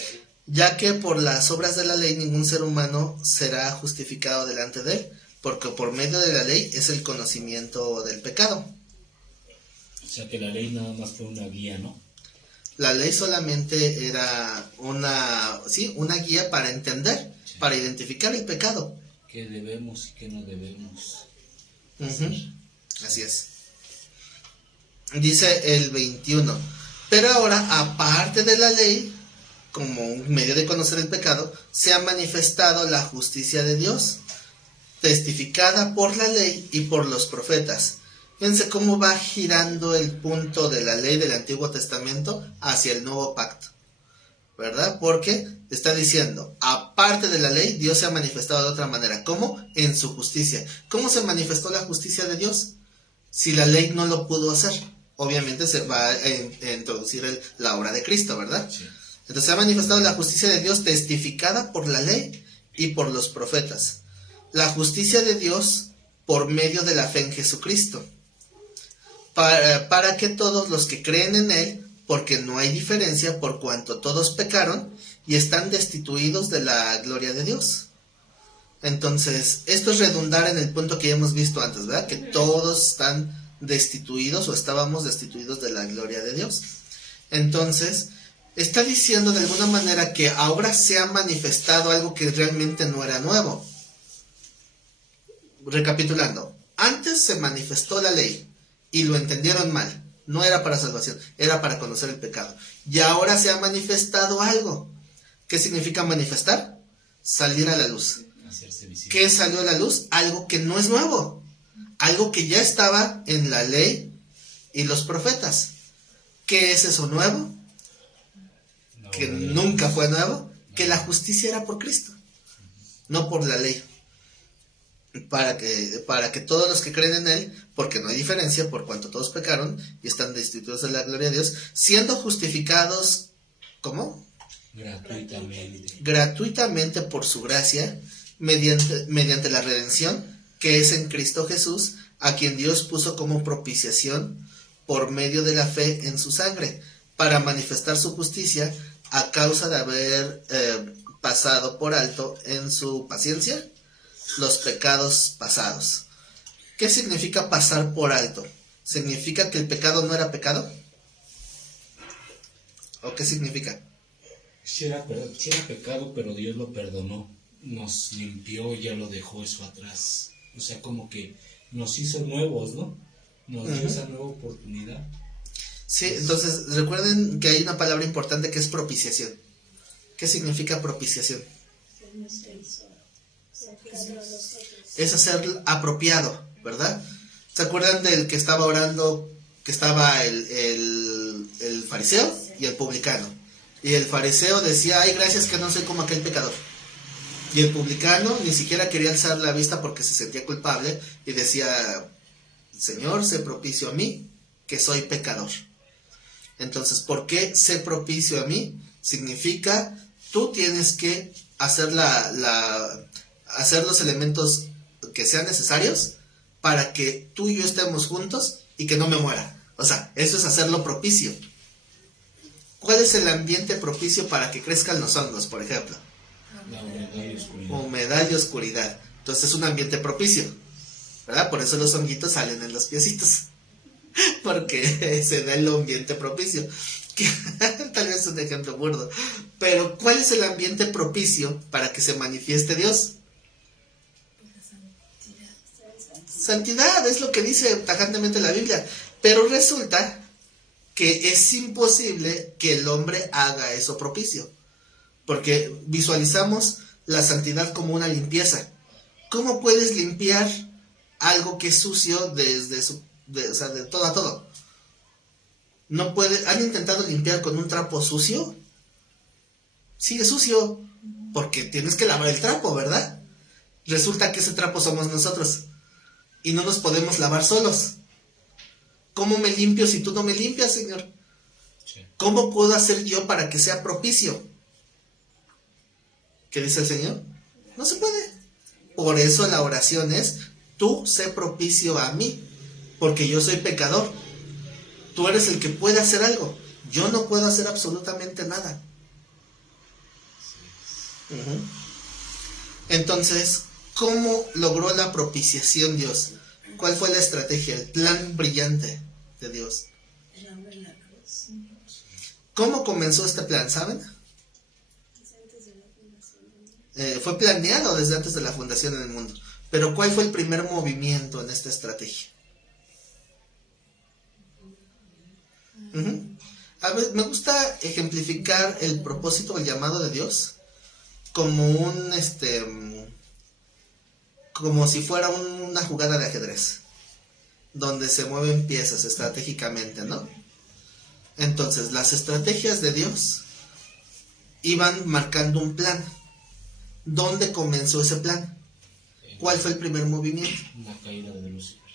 Ya que por las obras de la ley ningún ser humano será justificado delante de él, porque por medio de la ley es el conocimiento del pecado. o sea que la ley nada más fue una guía, ¿no? La ley solamente era una guía para entender, para identificar el pecado. ¿Qué debemos y qué no debemos? Ujú. Así es. Dice el 21. Pero ahora, aparte de la ley, como un medio de conocer el pecado, se ha manifestado la justicia de Dios, testificada por la ley y por los profetas. Fíjense cómo va girando el punto de la ley del Antiguo Testamento hacia el Nuevo Pacto, ¿verdad? Porque está diciendo, aparte de la ley, Dios se ha manifestado de otra manera. ¿Cómo? En su justicia. ¿Cómo se manifestó la justicia de Dios? Si la ley no lo pudo hacer, obviamente se va a introducir la obra de Cristo, ¿verdad? Sí. Entonces se ha manifestado la justicia de Dios testificada por la ley y por los profetas. La justicia de Dios por medio de la fe en Jesucristo. Para que todos los que creen en Él, porque no hay diferencia por cuanto todos pecaron y están destituidos de la gloria de Dios. Entonces, esto es redundar en el punto que ya hemos visto antes, ¿verdad? Que todos están destituidos o estábamos destituidos de la gloria de Dios. Entonces, está diciendo de alguna manera que ahora se ha manifestado algo que realmente no era nuevo. Recapitulando, antes se manifestó la ley y lo entendieron mal. No era para salvación, era para conocer el pecado. Y ahora se ha manifestado algo. ¿Qué significa manifestar? Salir a la luz. Hacerse visible. ¿Qué salió a la luz? Algo que no es nuevo. Algo que ya estaba en la ley y los profetas. ¿Qué es eso nuevo? No, Que nunca fue nuevo. Que la justicia era por Cristo, no por la ley. Para que todos los que creen en Él, porque no hay diferencia por cuanto todos pecaron y están destituidos de la gloria de Dios, siendo justificados, ¿cómo? Gratuitamente por su gracia, mediante la redención que es en Cristo Jesús, a quien Dios puso como propiciación por medio de la fe en su sangre, para manifestar su justicia a causa de haber pasado por alto en su paciencia los pecados pasados. ¿Qué significa pasar por alto? ¿Significa que el pecado no era pecado? ¿O qué significa? Sí era pecado, pero Dios lo perdonó. Nos limpió, ya lo dejó eso atrás. O sea, como que nos hizo nuevos, ¿no? Nos dio esa nueva oportunidad. Sí, entonces recuerden que hay una palabra importante que es propiciación. ¿Qué significa propiciación? Es hacer apropiado, ¿verdad? ¿Se acuerdan del que estaba orando, que estaba el fariseo y el publicano? Y el fariseo decía, ay, gracias que no soy como aquel pecador. Y el publicano ni siquiera quería alzar la vista porque se sentía culpable y decía, Señor, sé propicio a mí, que soy pecador. Entonces, ¿por qué sé propicio a mí? Significa, tú tienes que hacer hacer los elementos que sean necesarios para que tú y yo estemos juntos y que no me muera. O sea, eso es hacerlo propicio. ¿Cuál es el ambiente propicio para que crezcan los hongos, por ejemplo? La humedad y oscuridad. Humedad y oscuridad. Entonces es un ambiente propicio, ¿verdad? Por eso los honguitos salen en los piecitos, porque se da el ambiente propicio. Tal vez es un ejemplo burdo, pero ¿cuál es el ambiente propicio para que se manifieste Dios? Santidad, es lo que dice tajantemente la Biblia. Pero resulta que es imposible que el hombre haga eso propicio, porque visualizamos la santidad como una limpieza, ¿Cómo puedes limpiar algo que es sucio o sea, de todo a todo? No puede. ¿Han intentado limpiar con un trapo sucio? Sigue sucio, porque tienes que lavar el trapo, ¿verdad? Resulta que ese trapo somos nosotros y no nos podemos lavar solos. ¿Cómo me limpio si tú no me limpias, Señor? Sí. ¿Cómo puedo hacer yo para que sea propicio? ¿Qué dice el Señor? No se puede. Por eso la oración es: tú sé propicio a mí, porque yo soy pecador. Tú eres el que puede hacer algo. Yo no puedo hacer absolutamente nada. Entonces, ¿cómo logró la propiciación Dios? ¿Cuál fue la estrategia, el plan brillante de Dios? ¿Cómo comenzó este plan, saben? Fue planeado desde antes de la fundación del mundo. Pero ¿cuál fue el primer movimiento en esta estrategia? A ver, me gusta ejemplificar el propósito o el llamado de Dios como como si fuera una jugada de ajedrez, donde se mueven piezas estratégicamente, ¿no? Entonces, las estrategias de Dios iban marcando un plan. ¿Dónde comenzó ese plan? ¿Cuál fue el primer movimiento? La caída de Lucifer.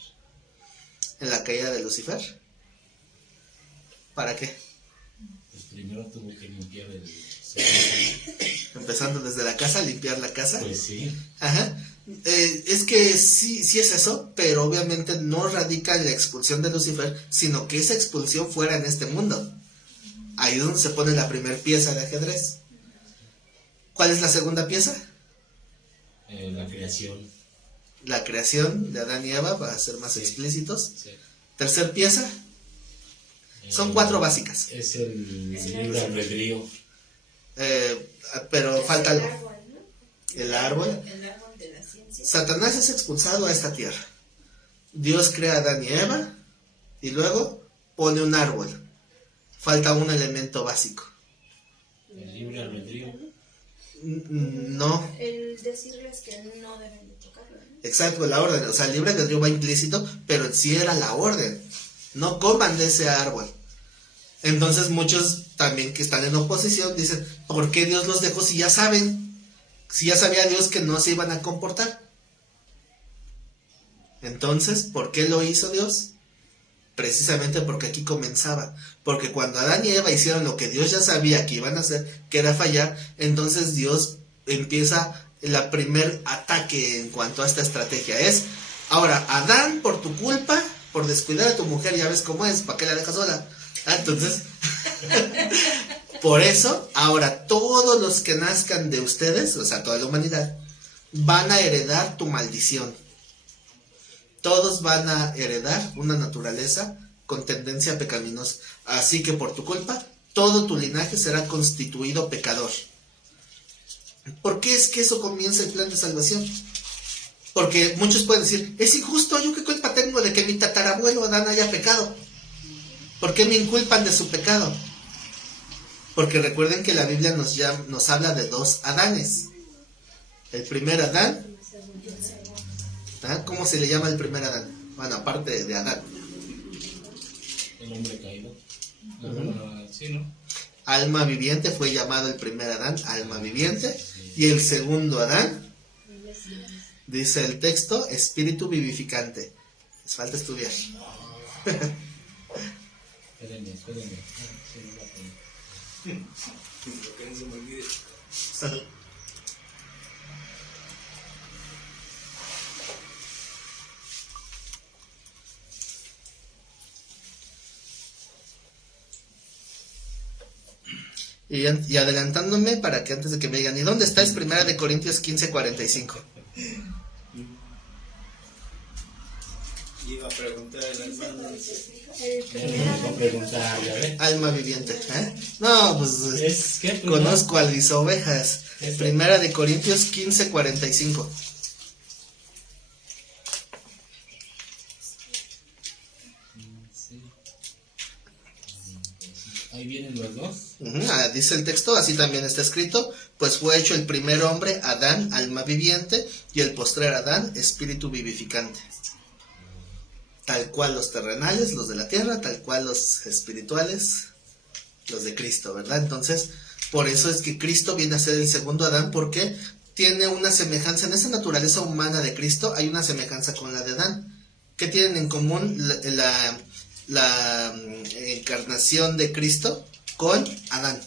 En la caída de Lucifer. ¿Para qué? Pues primero tuvo que limpiar el secreto. Empezando desde la casa, limpiar la casa. Pues sí. Ajá. Es que sí es eso, pero obviamente no radica en la expulsión de Lucifer, sino que esa expulsión fuera en este mundo. Ahí es donde se pone la primera pieza de ajedrez. ¿Cuál es la segunda pieza? La creación. La creación de Adán y Eva, para ser más explícitos. Sí. Tercer pieza. Son 4 básicas. Es el libre albedrío. Pero falta algo. árbol, ¿no? El árbol. El árbol de la ciencia. Satanás es expulsado a esta tierra. Dios crea a Adán y Eva y luego pone un árbol. Falta un elemento básico. El libre albedrío. No, El decirles que no deben de tocarlo, ¿no? exacto, la orden. O sea, el libre albedrío va implícito, pero en sí era la orden. No coman de ese árbol. Entonces muchos también que están en oposición dicen: ¿por qué Dios los dejó si ya saben? Si ya sabía Dios que no se iban a comportar. Entonces, ¿por qué lo hizo Dios? Precisamente porque aquí comenzaba. Porque cuando Adán y Eva hicieron lo que Dios ya sabía que iban a hacer, que era fallar, entonces Dios empieza el primer ataque en cuanto a esta estrategia. Es: ahora, Adán, por tu culpa, por descuidar a tu mujer, ya ves cómo es, ¿para qué la dejas sola? Entonces, por eso, ahora todos los que nazcan de ustedes, o sea, toda la humanidad, van a heredar tu maldición. Todos van a heredar una naturaleza con tendencia pecaminosa. Así que por tu culpa, todo tu linaje será constituido pecador. ¿Por qué es que eso comienza el plan de salvación? Porque muchos pueden decir: es injusto, ¿yo qué culpa tengo de que mi tatarabuelo Adán haya pecado? ¿Por qué me inculpan de su pecado? Porque recuerden que la Biblia nos habla de 2 Adanes. El primer Adán. ¿Cómo se le llama el primer Adán? Bueno, aparte de Adán. El hombre caído. Sí, ¿no? Alma viviente fue llamado el primer Adán, alma viviente. Y el segundo Adán, dice el texto, espíritu vivificante. Les falta estudiar. Espérenme. Sí, no la pongo. Lo que no se me olvide. Y adelantándome para que antes de que me digan: ¿y dónde está? Es 1 Corintios 15:45. Iba a preguntar al hermano. Vamos a preguntar, ya ves. Alma viviente. No, pues Es que conozco a mis ovejas. 1 Corintios 15:45. Ahí vienen los dos. Dice el texto, así también está escrito: pues fue hecho el primer hombre, Adán, alma viviente, y el postrer Adán, espíritu vivificante. Tal cual los terrenales, los de la tierra, tal cual los espirituales, los de Cristo, ¿verdad? Entonces, por eso es que Cristo viene a ser el segundo Adán, porque tiene una semejanza, en esa naturaleza humana de Cristo hay una semejanza con la de Adán. ¿Qué tienen en común la encarnación de Cristo con Adán?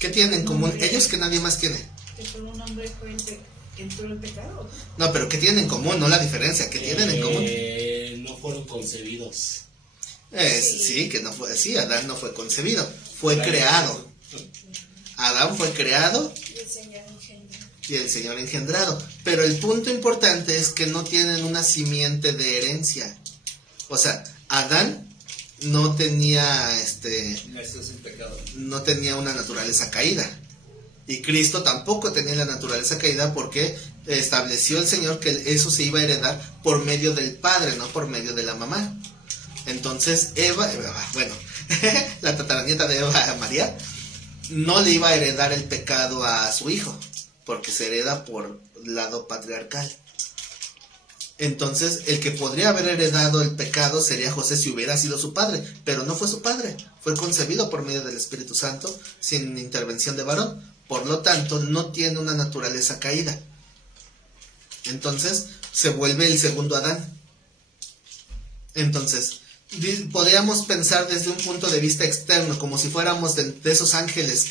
¿Qué tienen en común? Ellos que nadie más tiene. Que por un hombre fue el que entró el pecado. No, pero ¿qué tienen en común? No la diferencia. ¿Qué tienen en común? No fueron concebidos. Sí, que no fue. Sí, Adán no fue concebido, fue creado. Adán fue creado Y el Señor engendró. y el Señor engendrado. Pero el punto importante es que no tienen una simiente de herencia. O sea, Adán no tenía Nació sin pecado. no tenía una naturaleza caída. Y Cristo tampoco tenía la naturaleza caída, porque estableció el Señor que eso se iba a heredar por medio del Padre, no por medio de la mamá. Entonces la tataranieta de Eva, María, no le iba a heredar el pecado a su hijo, porque se hereda por lado patriarcal. Entonces, el que podría haber heredado el pecado sería José si hubiera sido su padre, pero no fue su padre, fue concebido por medio del Espíritu Santo sin intervención de varón, por lo tanto no tiene una naturaleza caída. Entonces, se vuelve el segundo Adán. Entonces, podríamos pensar desde un punto de vista externo, como si fuéramos de esos ángeles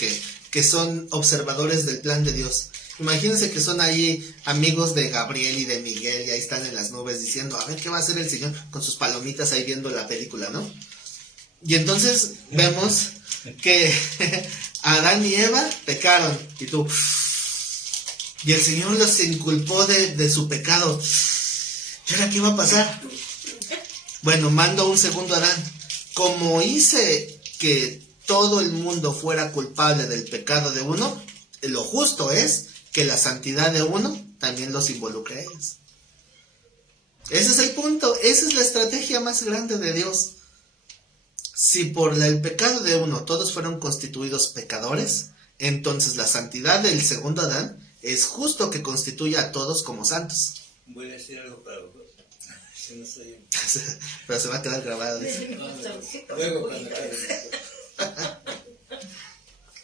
que son observadores del plan de Dios. Imagínense que son ahí amigos de Gabriel y de Miguel, y ahí están en las nubes diciendo, a ver qué va a hacer el Señor, con sus palomitas ahí viendo la película, ¿no? Y entonces vemos que Adán y Eva pecaron, y el Señor los inculpó de su pecado. ¿Y ahora qué va a pasar? Bueno, mando un segundo Adán. Como hice que todo el mundo fuera culpable del pecado de uno, lo justo es que la santidad de uno también los involucre a ellos. Ese es el punto, esa es la estrategia más grande de Dios. Si por el pecado de uno todos fueron constituidos pecadores, entonces la santidad del segundo Adán es justo que constituya a todos como santos. Voy a decir algo para los dos. Si no estoy bien. Pero se va a quedar grabado. Luego cuando acabe.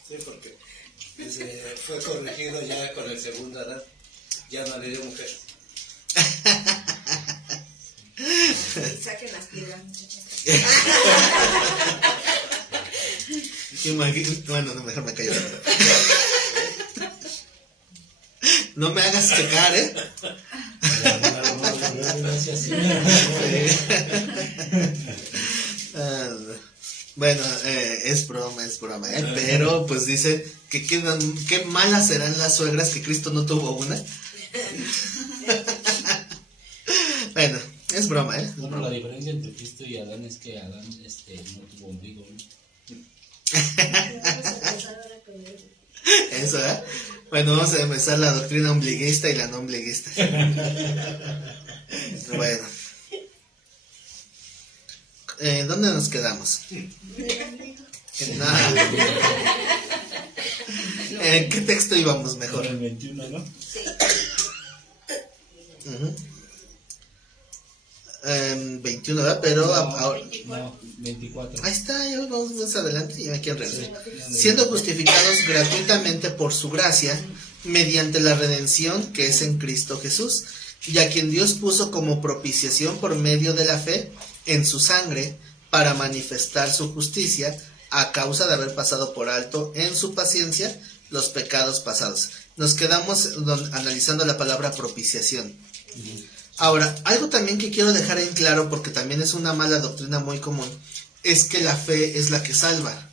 Sí, porque fue corregido ya con el segundo Adán. Ya no le dio mujer. Y saquen las piedras, muchachos. Bueno, no, mejor me callo. No me hagas pecar, ¿eh? Bueno, es broma, ¿eh? Pero pues dice que qué malas serán las suegras que Cristo no tuvo una. Bueno, es broma, ¿eh? Bueno, la diferencia entre Cristo y Adán es que Adán no tuvo ombligo, ¿no? Vamos a empezar ahora con él. Eso, ¿eh? Bueno, vamos a empezar la doctrina ombliguista y la no ombliguista. Bueno. ¿Dónde nos quedamos? ¿En qué texto íbamos mejor? En el 21, ¿no? Sí. 21, ¿verdad? Pero No, ahora... No, 24. Ahí está, ya vamos más adelante y aquí en regreso. Siendo justificados gratuitamente por su gracia, mediante la redención que es en Cristo Jesús, y a quien Dios puso como propiciación por medio de la fe en su sangre, para manifestar su justicia, a causa de haber pasado por alto en su paciencia los pecados pasados. Nos quedamos analizando la palabra propiciación. Ahora, algo también que quiero dejar en claro, porque también es una mala doctrina muy común, es que la fe es la que salva.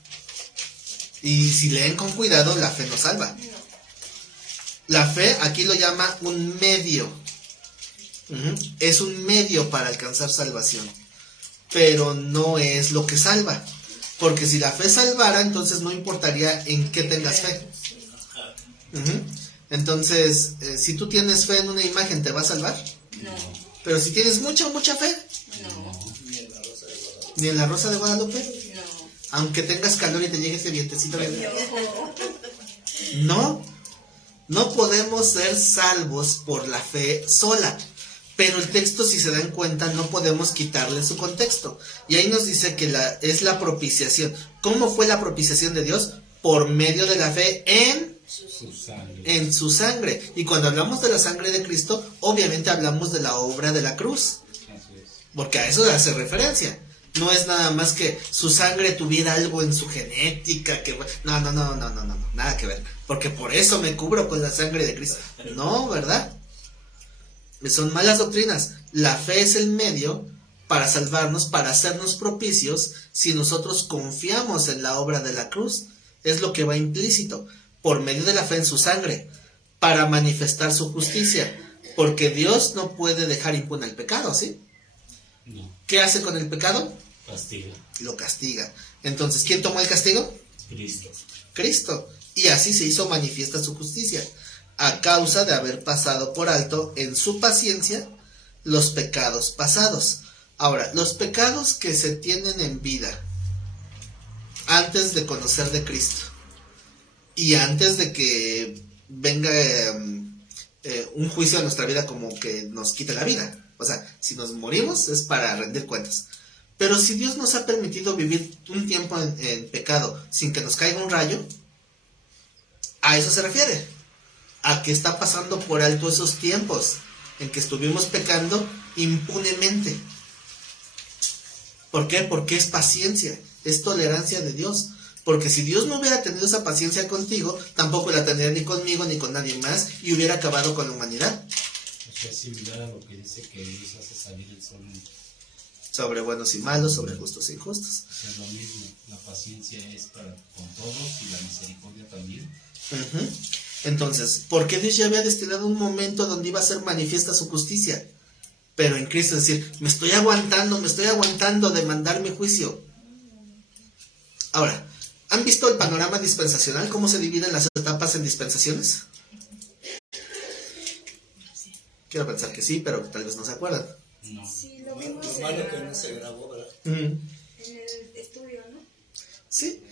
Y si leen con cuidado, la fe no salva. La fe aquí lo llama un medio. Es un medio para alcanzar salvación, pero no es lo que salva. Porque si la fe salvara, entonces no importaría en qué tengas fe. Entonces, si tú tienes fe en una imagen, ¿te va a salvar? No. Pero si tienes mucha fe, No. ¿ni en la Rosa de Guadalupe? No. aunque tengas calor y te llegue ese vientecito de... No podemos ser salvos por la fe sola. Pero el texto, si se dan cuenta, no podemos quitarle su contexto. Y ahí nos dice que es la propiciación. ¿Cómo fue la propiciación de Dios? Por medio de la fe en su sangre. Y cuando hablamos de la sangre de Cristo, obviamente hablamos de la obra de la cruz. Porque a eso hace referencia. No es nada más que su sangre tuviera algo en su genética. No, nada que ver. Porque por eso me cubro con la sangre de Cristo. No, ¿verdad? Son malas doctrinas. La fe es el medio para salvarnos, para hacernos propicios, si nosotros confiamos en la obra de la cruz. Es lo que va implícito, por medio de la fe en su sangre, para manifestar su justicia, porque Dios no puede dejar impune el pecado, ¿sí? No. ¿Qué hace con el pecado? Castiga. Lo castiga. Entonces, ¿quién tomó el castigo? Cristo. Y así se hizo manifiesta su justicia, a causa de haber pasado por alto en su paciencia los pecados pasados. Ahora, los pecados que se tienen en vida antes de conocer de Cristo y antes de que venga un juicio a nuestra vida como que nos quite la vida. O sea, si nos morimos es para rendir cuentas. Pero si Dios nos ha permitido vivir un tiempo en pecado sin que nos caiga un rayo, a eso se refiere. A que está pasando por alto esos tiempos en que estuvimos pecando impunemente. ¿Por qué? Porque es paciencia, es tolerancia de Dios. Porque si Dios no hubiera tenido esa paciencia contigo, tampoco la tendría ni conmigo ni con nadie más y hubiera acabado con la humanidad. O sea, similar a lo que dice que Dios hace salir el sol sobre buenos y malos, sobre justos e injustos. O sea, lo mismo, la paciencia es para con todos y la misericordia también. Entonces, ¿por qué Dios ya había destinado un momento donde iba a ser manifiesta su justicia? Pero en Cristo, es decir, me estoy aguantando de mandar mi juicio. Ahora, ¿han visto el panorama dispensacional? ¿Cómo se dividen las etapas en dispensaciones? Quiero pensar que sí, pero tal vez no se acuerdan. No. Sí, lo vimos Lo malo que no se grabó, ¿verdad? en el estudio, ¿no? Sí.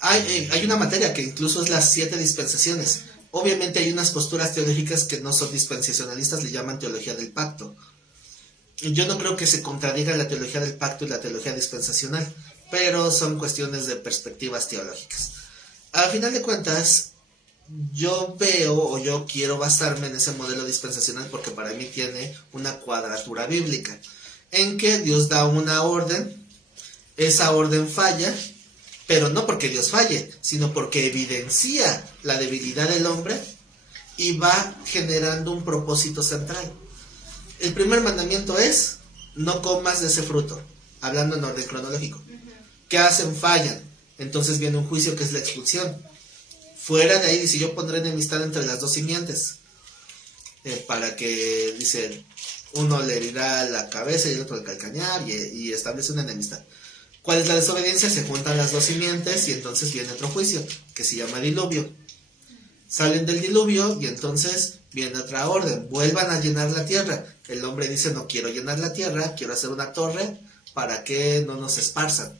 Hay una materia que incluso es las 7 dispensaciones. Obviamente hay unas posturas teológicas que no son dispensacionalistas, le llaman teología del pacto. Yo no creo que se contradiga la teología del pacto y la teología dispensacional, pero son cuestiones de perspectivas teológicas. A final de cuentas, yo veo o yo quiero basarme en ese modelo dispensacional porque para mí tiene una cuadratura bíblica, en que Dios da una orden, esa orden falla, pero no porque Dios falle, sino porque evidencia la debilidad del hombre y va generando un propósito central. El primer mandamiento es, no comas de ese fruto, hablando en orden cronológico. ¿Qué hacen? Fallan. Entonces viene un juicio que es la expulsión. Fuera de ahí dice, yo pondré enemistad entre las dos simientes. Para que, dice, uno le herirá la cabeza y el otro el calcañar y establece una enemistad. ¿Cuál es la desobediencia? Se juntan las dos simientes y entonces viene otro juicio, que se llama diluvio. Salen del diluvio y entonces viene otra orden, vuelvan a llenar la tierra. El hombre dice, no quiero llenar la tierra, quiero hacer una torre para que no nos esparzan,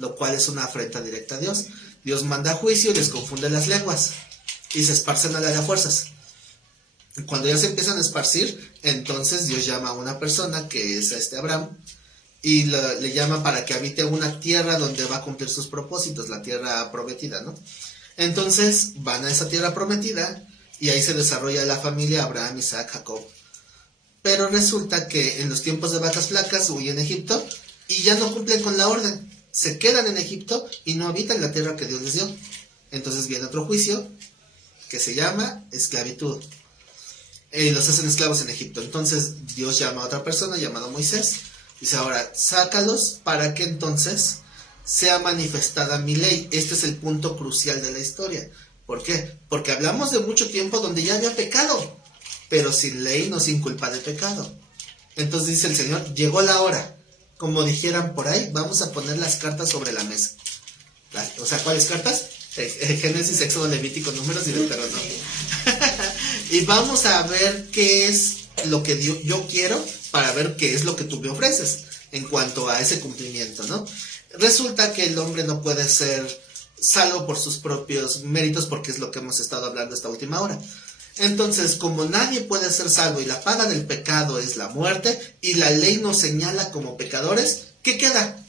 lo cual es una afrenta directa a Dios. Dios manda juicio y les confunde las lenguas y se esparcen a la de fuerzas. Cuando ya se empiezan a esparcir, entonces Dios llama a una persona que es a Abraham y le llama para que habite una tierra donde va a cumplir sus propósitos, la tierra prometida, ¿no? Entonces van a esa tierra prometida y ahí se desarrolla la familia Abraham, Isaac, Jacob. Pero resulta que en los tiempos de vacas flacas huyen a Egipto y ya no cumplen con la orden. Se quedan en Egipto y no habitan la tierra que Dios les dio. Entonces viene otro juicio que se llama esclavitud. Los hacen esclavos en Egipto. Entonces Dios llama a otra persona llamada Moisés. Dice, ahora, sácalos para que entonces sea manifestada mi ley. Este es el punto crucial de la historia. ¿Por qué? Porque hablamos de mucho tiempo donde ya había pecado, pero sin ley no sin culpa de pecado. Entonces dice el Señor, llegó la hora. Como dijeran por ahí, vamos a poner las cartas sobre la mesa. O sea, ¿cuáles cartas? Génesis, Éxodo, Levítico, Números y Deuteronomio. Y vamos a ver qué es lo que yo quiero para ver qué es lo que tú me ofreces en cuanto a ese cumplimiento, ¿no? Resulta que el hombre no puede ser salvo por sus propios méritos, porque es lo que hemos estado hablando esta última hora. Entonces, como nadie puede ser salvo y la paga del pecado es la muerte, y la ley nos señala como pecadores, ¿qué queda?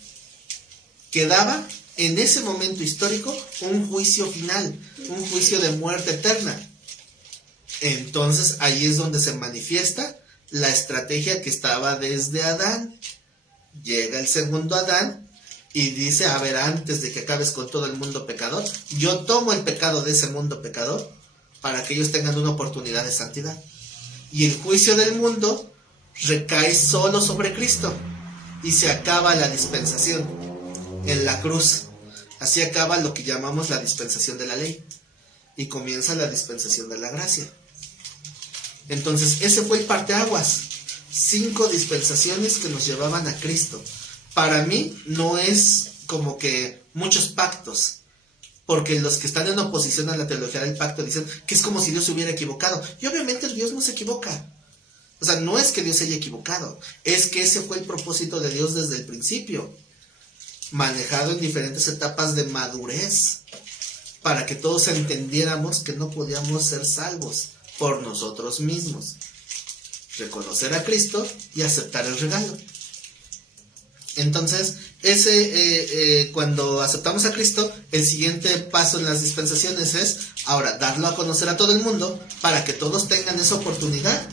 Quedaba en ese momento histórico un juicio final, un juicio de muerte eterna. Entonces ahí es donde se manifiesta la estrategia que estaba desde Adán. Llega el segundo Adán y dice, a ver, antes de que acabes con todo el mundo pecador, yo tomo el pecado de ese mundo pecador para que ellos tengan una oportunidad de santidad. Y el juicio del mundo recae solo sobre Cristo y se acaba la dispensación en la cruz. Así acaba lo que llamamos la dispensación de la ley y comienza la dispensación de la gracia. Entonces ese fue el parteaguas, 5 dispensaciones que nos llevaban a Cristo. Para mí no es como que muchos pactos, porque los que están en oposición a la teología del pacto dicen que es como si Dios se hubiera equivocado, y obviamente Dios no se equivoca. O sea, no es que Dios se haya equivocado, es que ese fue el propósito de Dios desde el principio, manejado en diferentes etapas de madurez, para que todos entendiéramos que no podíamos ser salvos por nosotros mismos. Reconocer a Cristo y aceptar el regalo. Entonces, cuando aceptamos a Cristo, el siguiente paso en las dispensaciones es, ahora, darlo a conocer a todo el mundo, para que todos tengan esa oportunidad.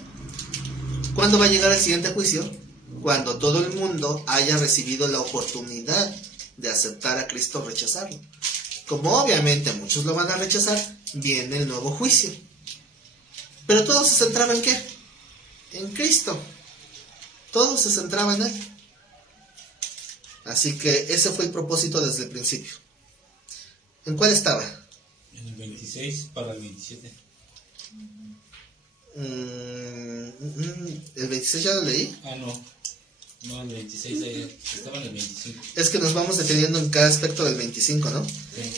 ¿Cuándo va a llegar el siguiente juicio? Cuando todo el mundo haya recibido la oportunidad de aceptar a Cristo o rechazarlo. Como obviamente muchos lo van a rechazar, viene el nuevo juicio. Pero todo se centraba en ¿qué? En Cristo. Todo se centraba en Él. Así que ese fue el propósito desde el principio. ¿En cuál estaba? En el 26 para el 27. ¿El 26 ya lo leí? Ah, no. No, el 26 ahí, estaba en el 25. Es que nos vamos deteniendo en cada aspecto del 25, ¿no? Sí.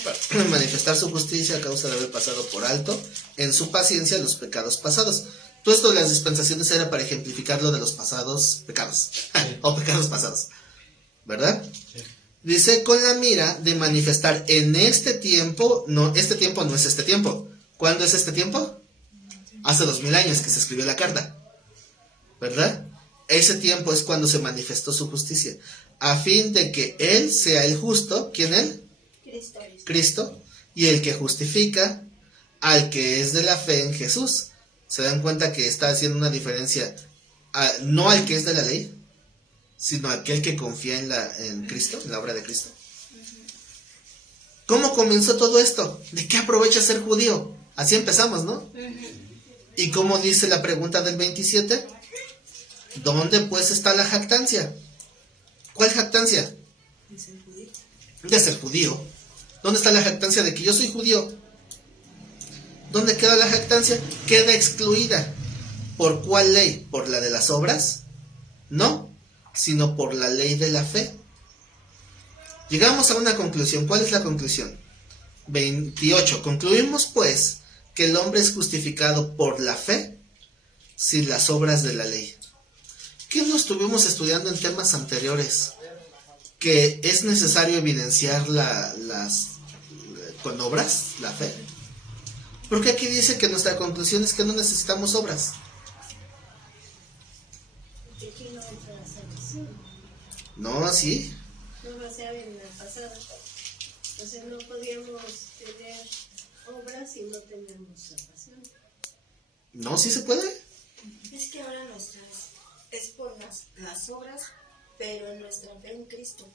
Manifestar su justicia a causa de haber pasado por alto en su paciencia los pecados pasados. Todo esto de las dispensaciones era para ejemplificar lo de los pasados pecados. Sí. O pecados pasados. ¿Verdad? Sí. Dice, con la mira de manifestar en este tiempo, no, este tiempo no es este tiempo. ¿Cuándo es este tiempo? Hace 2000 años que se escribió la carta. ¿Verdad? Ese tiempo es cuando se manifestó su justicia, a fin de que Él sea el justo. ¿Quién Él? Cristo. Cristo, y el que justifica al que es de la fe en Jesús. ¿Se dan cuenta que está haciendo una diferencia? No al que es de la ley, sino aquel que confía en Cristo, en la obra de Cristo. ¿Cómo comenzó todo esto? ¿De qué aprovecha ser judío? Así empezamos, ¿no? ¿Y cómo dice la pregunta del 27? ¿Dónde pues está la jactancia? ¿Cuál jactancia? De ser judío. ¿Dónde está la jactancia de que yo soy judío? ¿Dónde queda la jactancia? Queda excluida. ¿Por cuál ley? ¿Por la de las obras? No, sino por la ley de la fe. Llegamos a una conclusión. ¿Cuál es la conclusión? 28. Concluimos pues que el hombre es justificado por la fe sin las obras de la ley. ¿Qué no estuvimos estudiando en temas anteriores? Que es necesario evidenciar con obras la fe. Porque aquí dice que nuestra conclusión es que no necesitamos obras. De aquí no entra la salvación. No, sí. No va a ser en la pasada. Entonces no podíamos tener obras si no tenemos salvación. No, sí se puede. Es que ahora nuestras es por las obras, pero en nuestra fe en Cristo.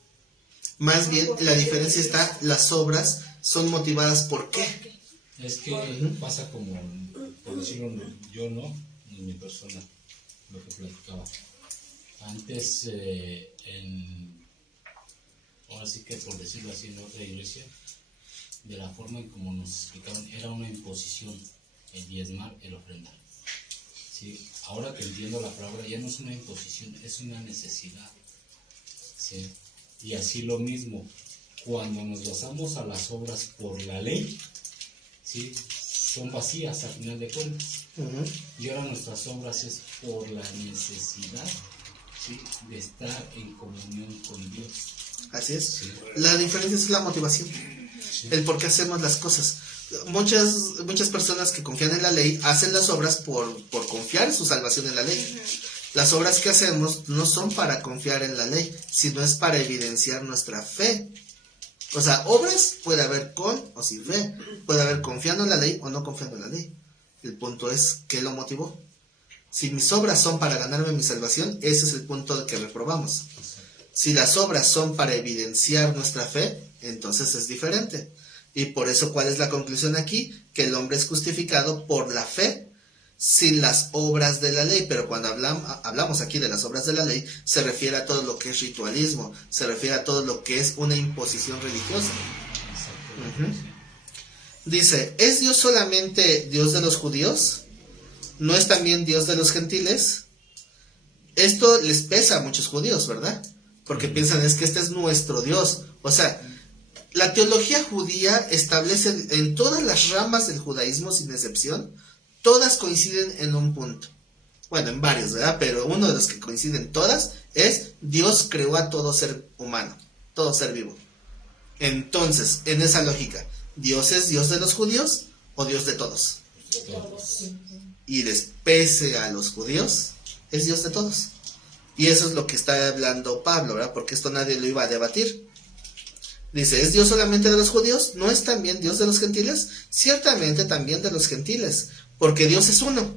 Más bien, la diferencia está, las obras son motivadas ¿por qué? Es que pasa como, por decirlo yo, no, en mi persona, lo que platicaba. Antes, ahora sí que por decirlo así, en otra iglesia, de la forma en como nos explicaban, era una imposición el diezmar, el ofrendar. ¿Sí? Ahora que entiendo la palabra, ya no es una imposición, es una necesidad. ¿Sí? Y así lo mismo, cuando nos basamos a las obras por la ley, ¿sí? Son vacías al final de cuentas. Y ahora nuestras obras es por la necesidad, ¿sí? De estar en comunión con Dios. Así es. Sí. La diferencia es la motivación, Sí. el por qué hacemos las cosas. Muchas personas que confían en la ley hacen las obras por confiar en su salvación en la ley. Las obras que hacemos no son para confiar en la ley, sino es para evidenciar nuestra fe. O sea, obras puede haber con o sin fe, puede haber confiando en la ley o no confiando en la ley. El punto es, ¿qué lo motivó? Si mis obras son para ganarme mi salvación, ese es el punto que reprobamos. Si las obras son para evidenciar nuestra fe, entonces es diferente. Y por eso, ¿cuál es la conclusión aquí? Que el hombre es justificado por la fe, sin las obras de la ley. Pero cuando hablamos aquí de las obras de la ley, se refiere a todo lo que es ritualismo, se refiere a todo lo que es una imposición religiosa. Dice, ¿es Dios solamente Dios de los judíos? ¿No es también Dios de los gentiles? Esto les pesa a muchos judíos, ¿verdad? Porque piensan, es que este es nuestro Dios. O sea, la teología judía establece en todas las ramas del judaísmo, sin excepción, todas coinciden en un punto. Bueno, en varios, ¿verdad? Pero uno de los que coinciden todas es Dios creó a todo ser humano, todo ser vivo. Entonces, en esa lógica, ¿Dios es Dios de los judíos o Dios de todos? Y pese a los judíos, es Dios de todos. Y eso es lo que está hablando Pablo, ¿verdad? Porque esto nadie lo iba a debatir. Dice, ¿es Dios solamente de los judíos? ¿No es también Dios de los gentiles? Ciertamente también de los gentiles, porque Dios es uno.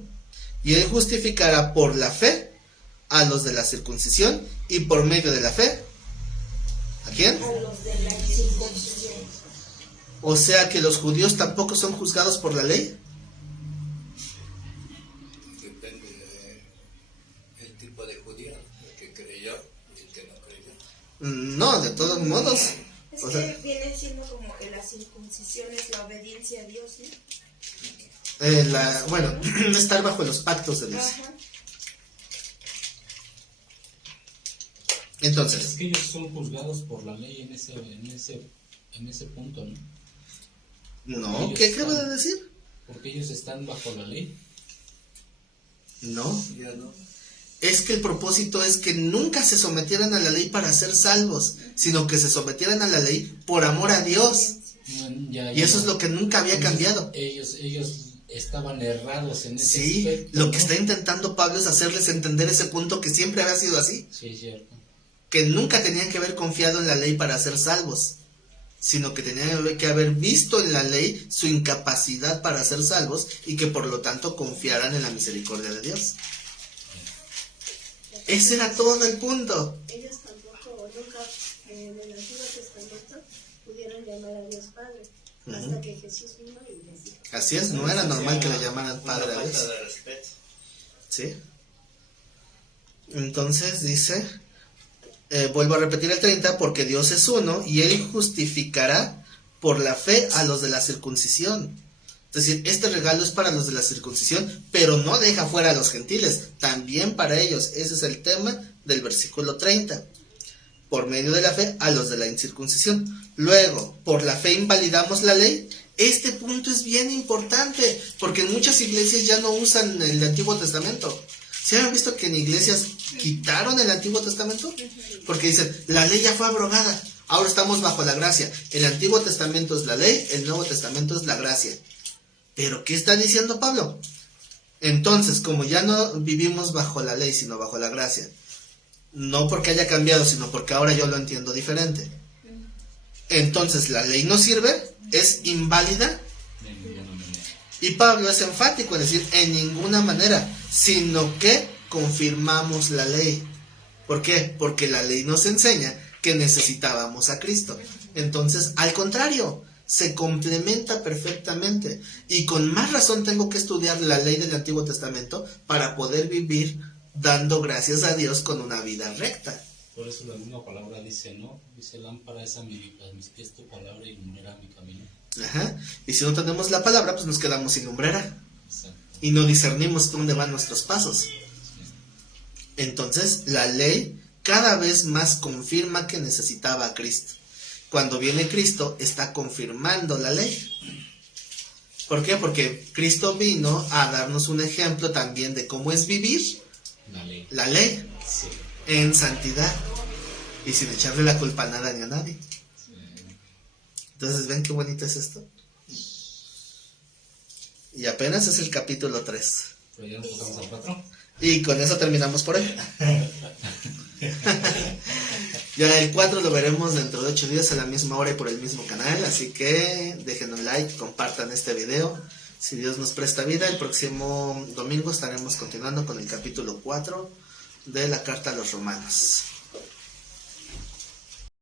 Y Él justificará por la fe a los de la circuncisión y por medio de la fe, ¿a quién? A los de la circuncisión. O sea que los judíos tampoco son juzgados por la ley. Depende del tipo de judío, el que creyó y el que no creyó. No, de todos modos. Es O que sea, viene siendo como que la circuncisión es la obediencia a Dios, ¿no? bueno, estar bajo los pactos de Dios. Ajá. Entonces, Es que ellos son juzgados por la ley en ese punto, ¿no? no, ¿qué acaba de decir? Porque ellos están bajo la ley. No, Ya no. es que el propósito es que nunca se sometieran a la ley para ser salvos, sino que se sometieran a la ley por amor a Dios. Y eso es lo que nunca había cambiado. Ellos estaban errados en ese Sí, aspecto, lo que ¿no? está intentando Pablo es hacerles entender ese punto que siempre había sido así, Sí, es cierto. que nunca tenían que haber confiado en la ley para ser salvos, sino que tenían que haber visto en la ley su incapacidad para ser salvos y que por lo tanto confiaran en la misericordia de Dios. Ese era todo el punto. Ellos tampoco, nunca en el Antiguo Testamento pudieron llamar a Dios Padre, hasta que Jesús vino y les dijo. Así es, no era normal que le llamaran Una Padre a falta Dios. de respeto. ¿Sí? Entonces dice, vuelvo a repetir el 30, porque Dios es uno y Él justificará por la fe a los de la circuncisión. Es decir, este regalo es para los de la circuncisión, pero no deja fuera a los gentiles, también para ellos. Ese es el tema del versículo 30. Por medio de la fe a los de la incircuncisión. Luego, ¿por la fe invalidamos la ley? Este punto es bien importante, porque en muchas iglesias ya no usan el Antiguo Testamento. ¿Se han visto que en iglesias quitaron el Antiguo Testamento? Porque dicen, la ley ya fue abrogada, ahora estamos bajo la gracia. El Antiguo Testamento es la ley, el Nuevo Testamento es la gracia. ¿Pero qué está diciendo Pablo? Entonces, como ya no vivimos bajo la ley, sino bajo la gracia, no porque haya cambiado, sino porque ahora yo lo entiendo diferente. Entonces, ¿la ley no sirve? ¿Es inválida? De ninguna manera. Y Pablo es enfático en decir, en ninguna manera, sino que confirmamos la ley. ¿Por qué? Porque la ley nos enseña que necesitábamos a Cristo. Entonces, al contrario, se complementa perfectamente. Y con más razón tengo que estudiar la ley del Antiguo Testamento para poder vivir dando gracias a Dios con una vida recta. Por eso la misma palabra dice, ¿no? Dice, lámpara es a mis pies tu palabra y lumbrera mi camino. Ajá. Y si no tenemos la palabra, pues nos quedamos sin lumbrera. Exacto. Y no discernimos dónde van nuestros pasos. Entonces, la ley cada vez más confirma que necesitaba a Cristo. Cuando viene Cristo, está confirmando la ley. ¿Por qué? Porque Cristo vino a darnos un ejemplo también de cómo es vivir La ley. la ley. Sí. en santidad y sin echarle la culpa a nada ni a nadie. Entonces, ¿ven qué bonito es esto? Y apenas es el capítulo 3. Pero ya nos pasamos al 4. Y con eso terminamos por hoy. Ya el 4 lo veremos dentro de 8 días a la misma hora y por el mismo canal. Así que dejen un like, compartan este video. Si Dios nos presta vida, el próximo domingo estaremos continuando con el capítulo 4 de la carta a los romanos.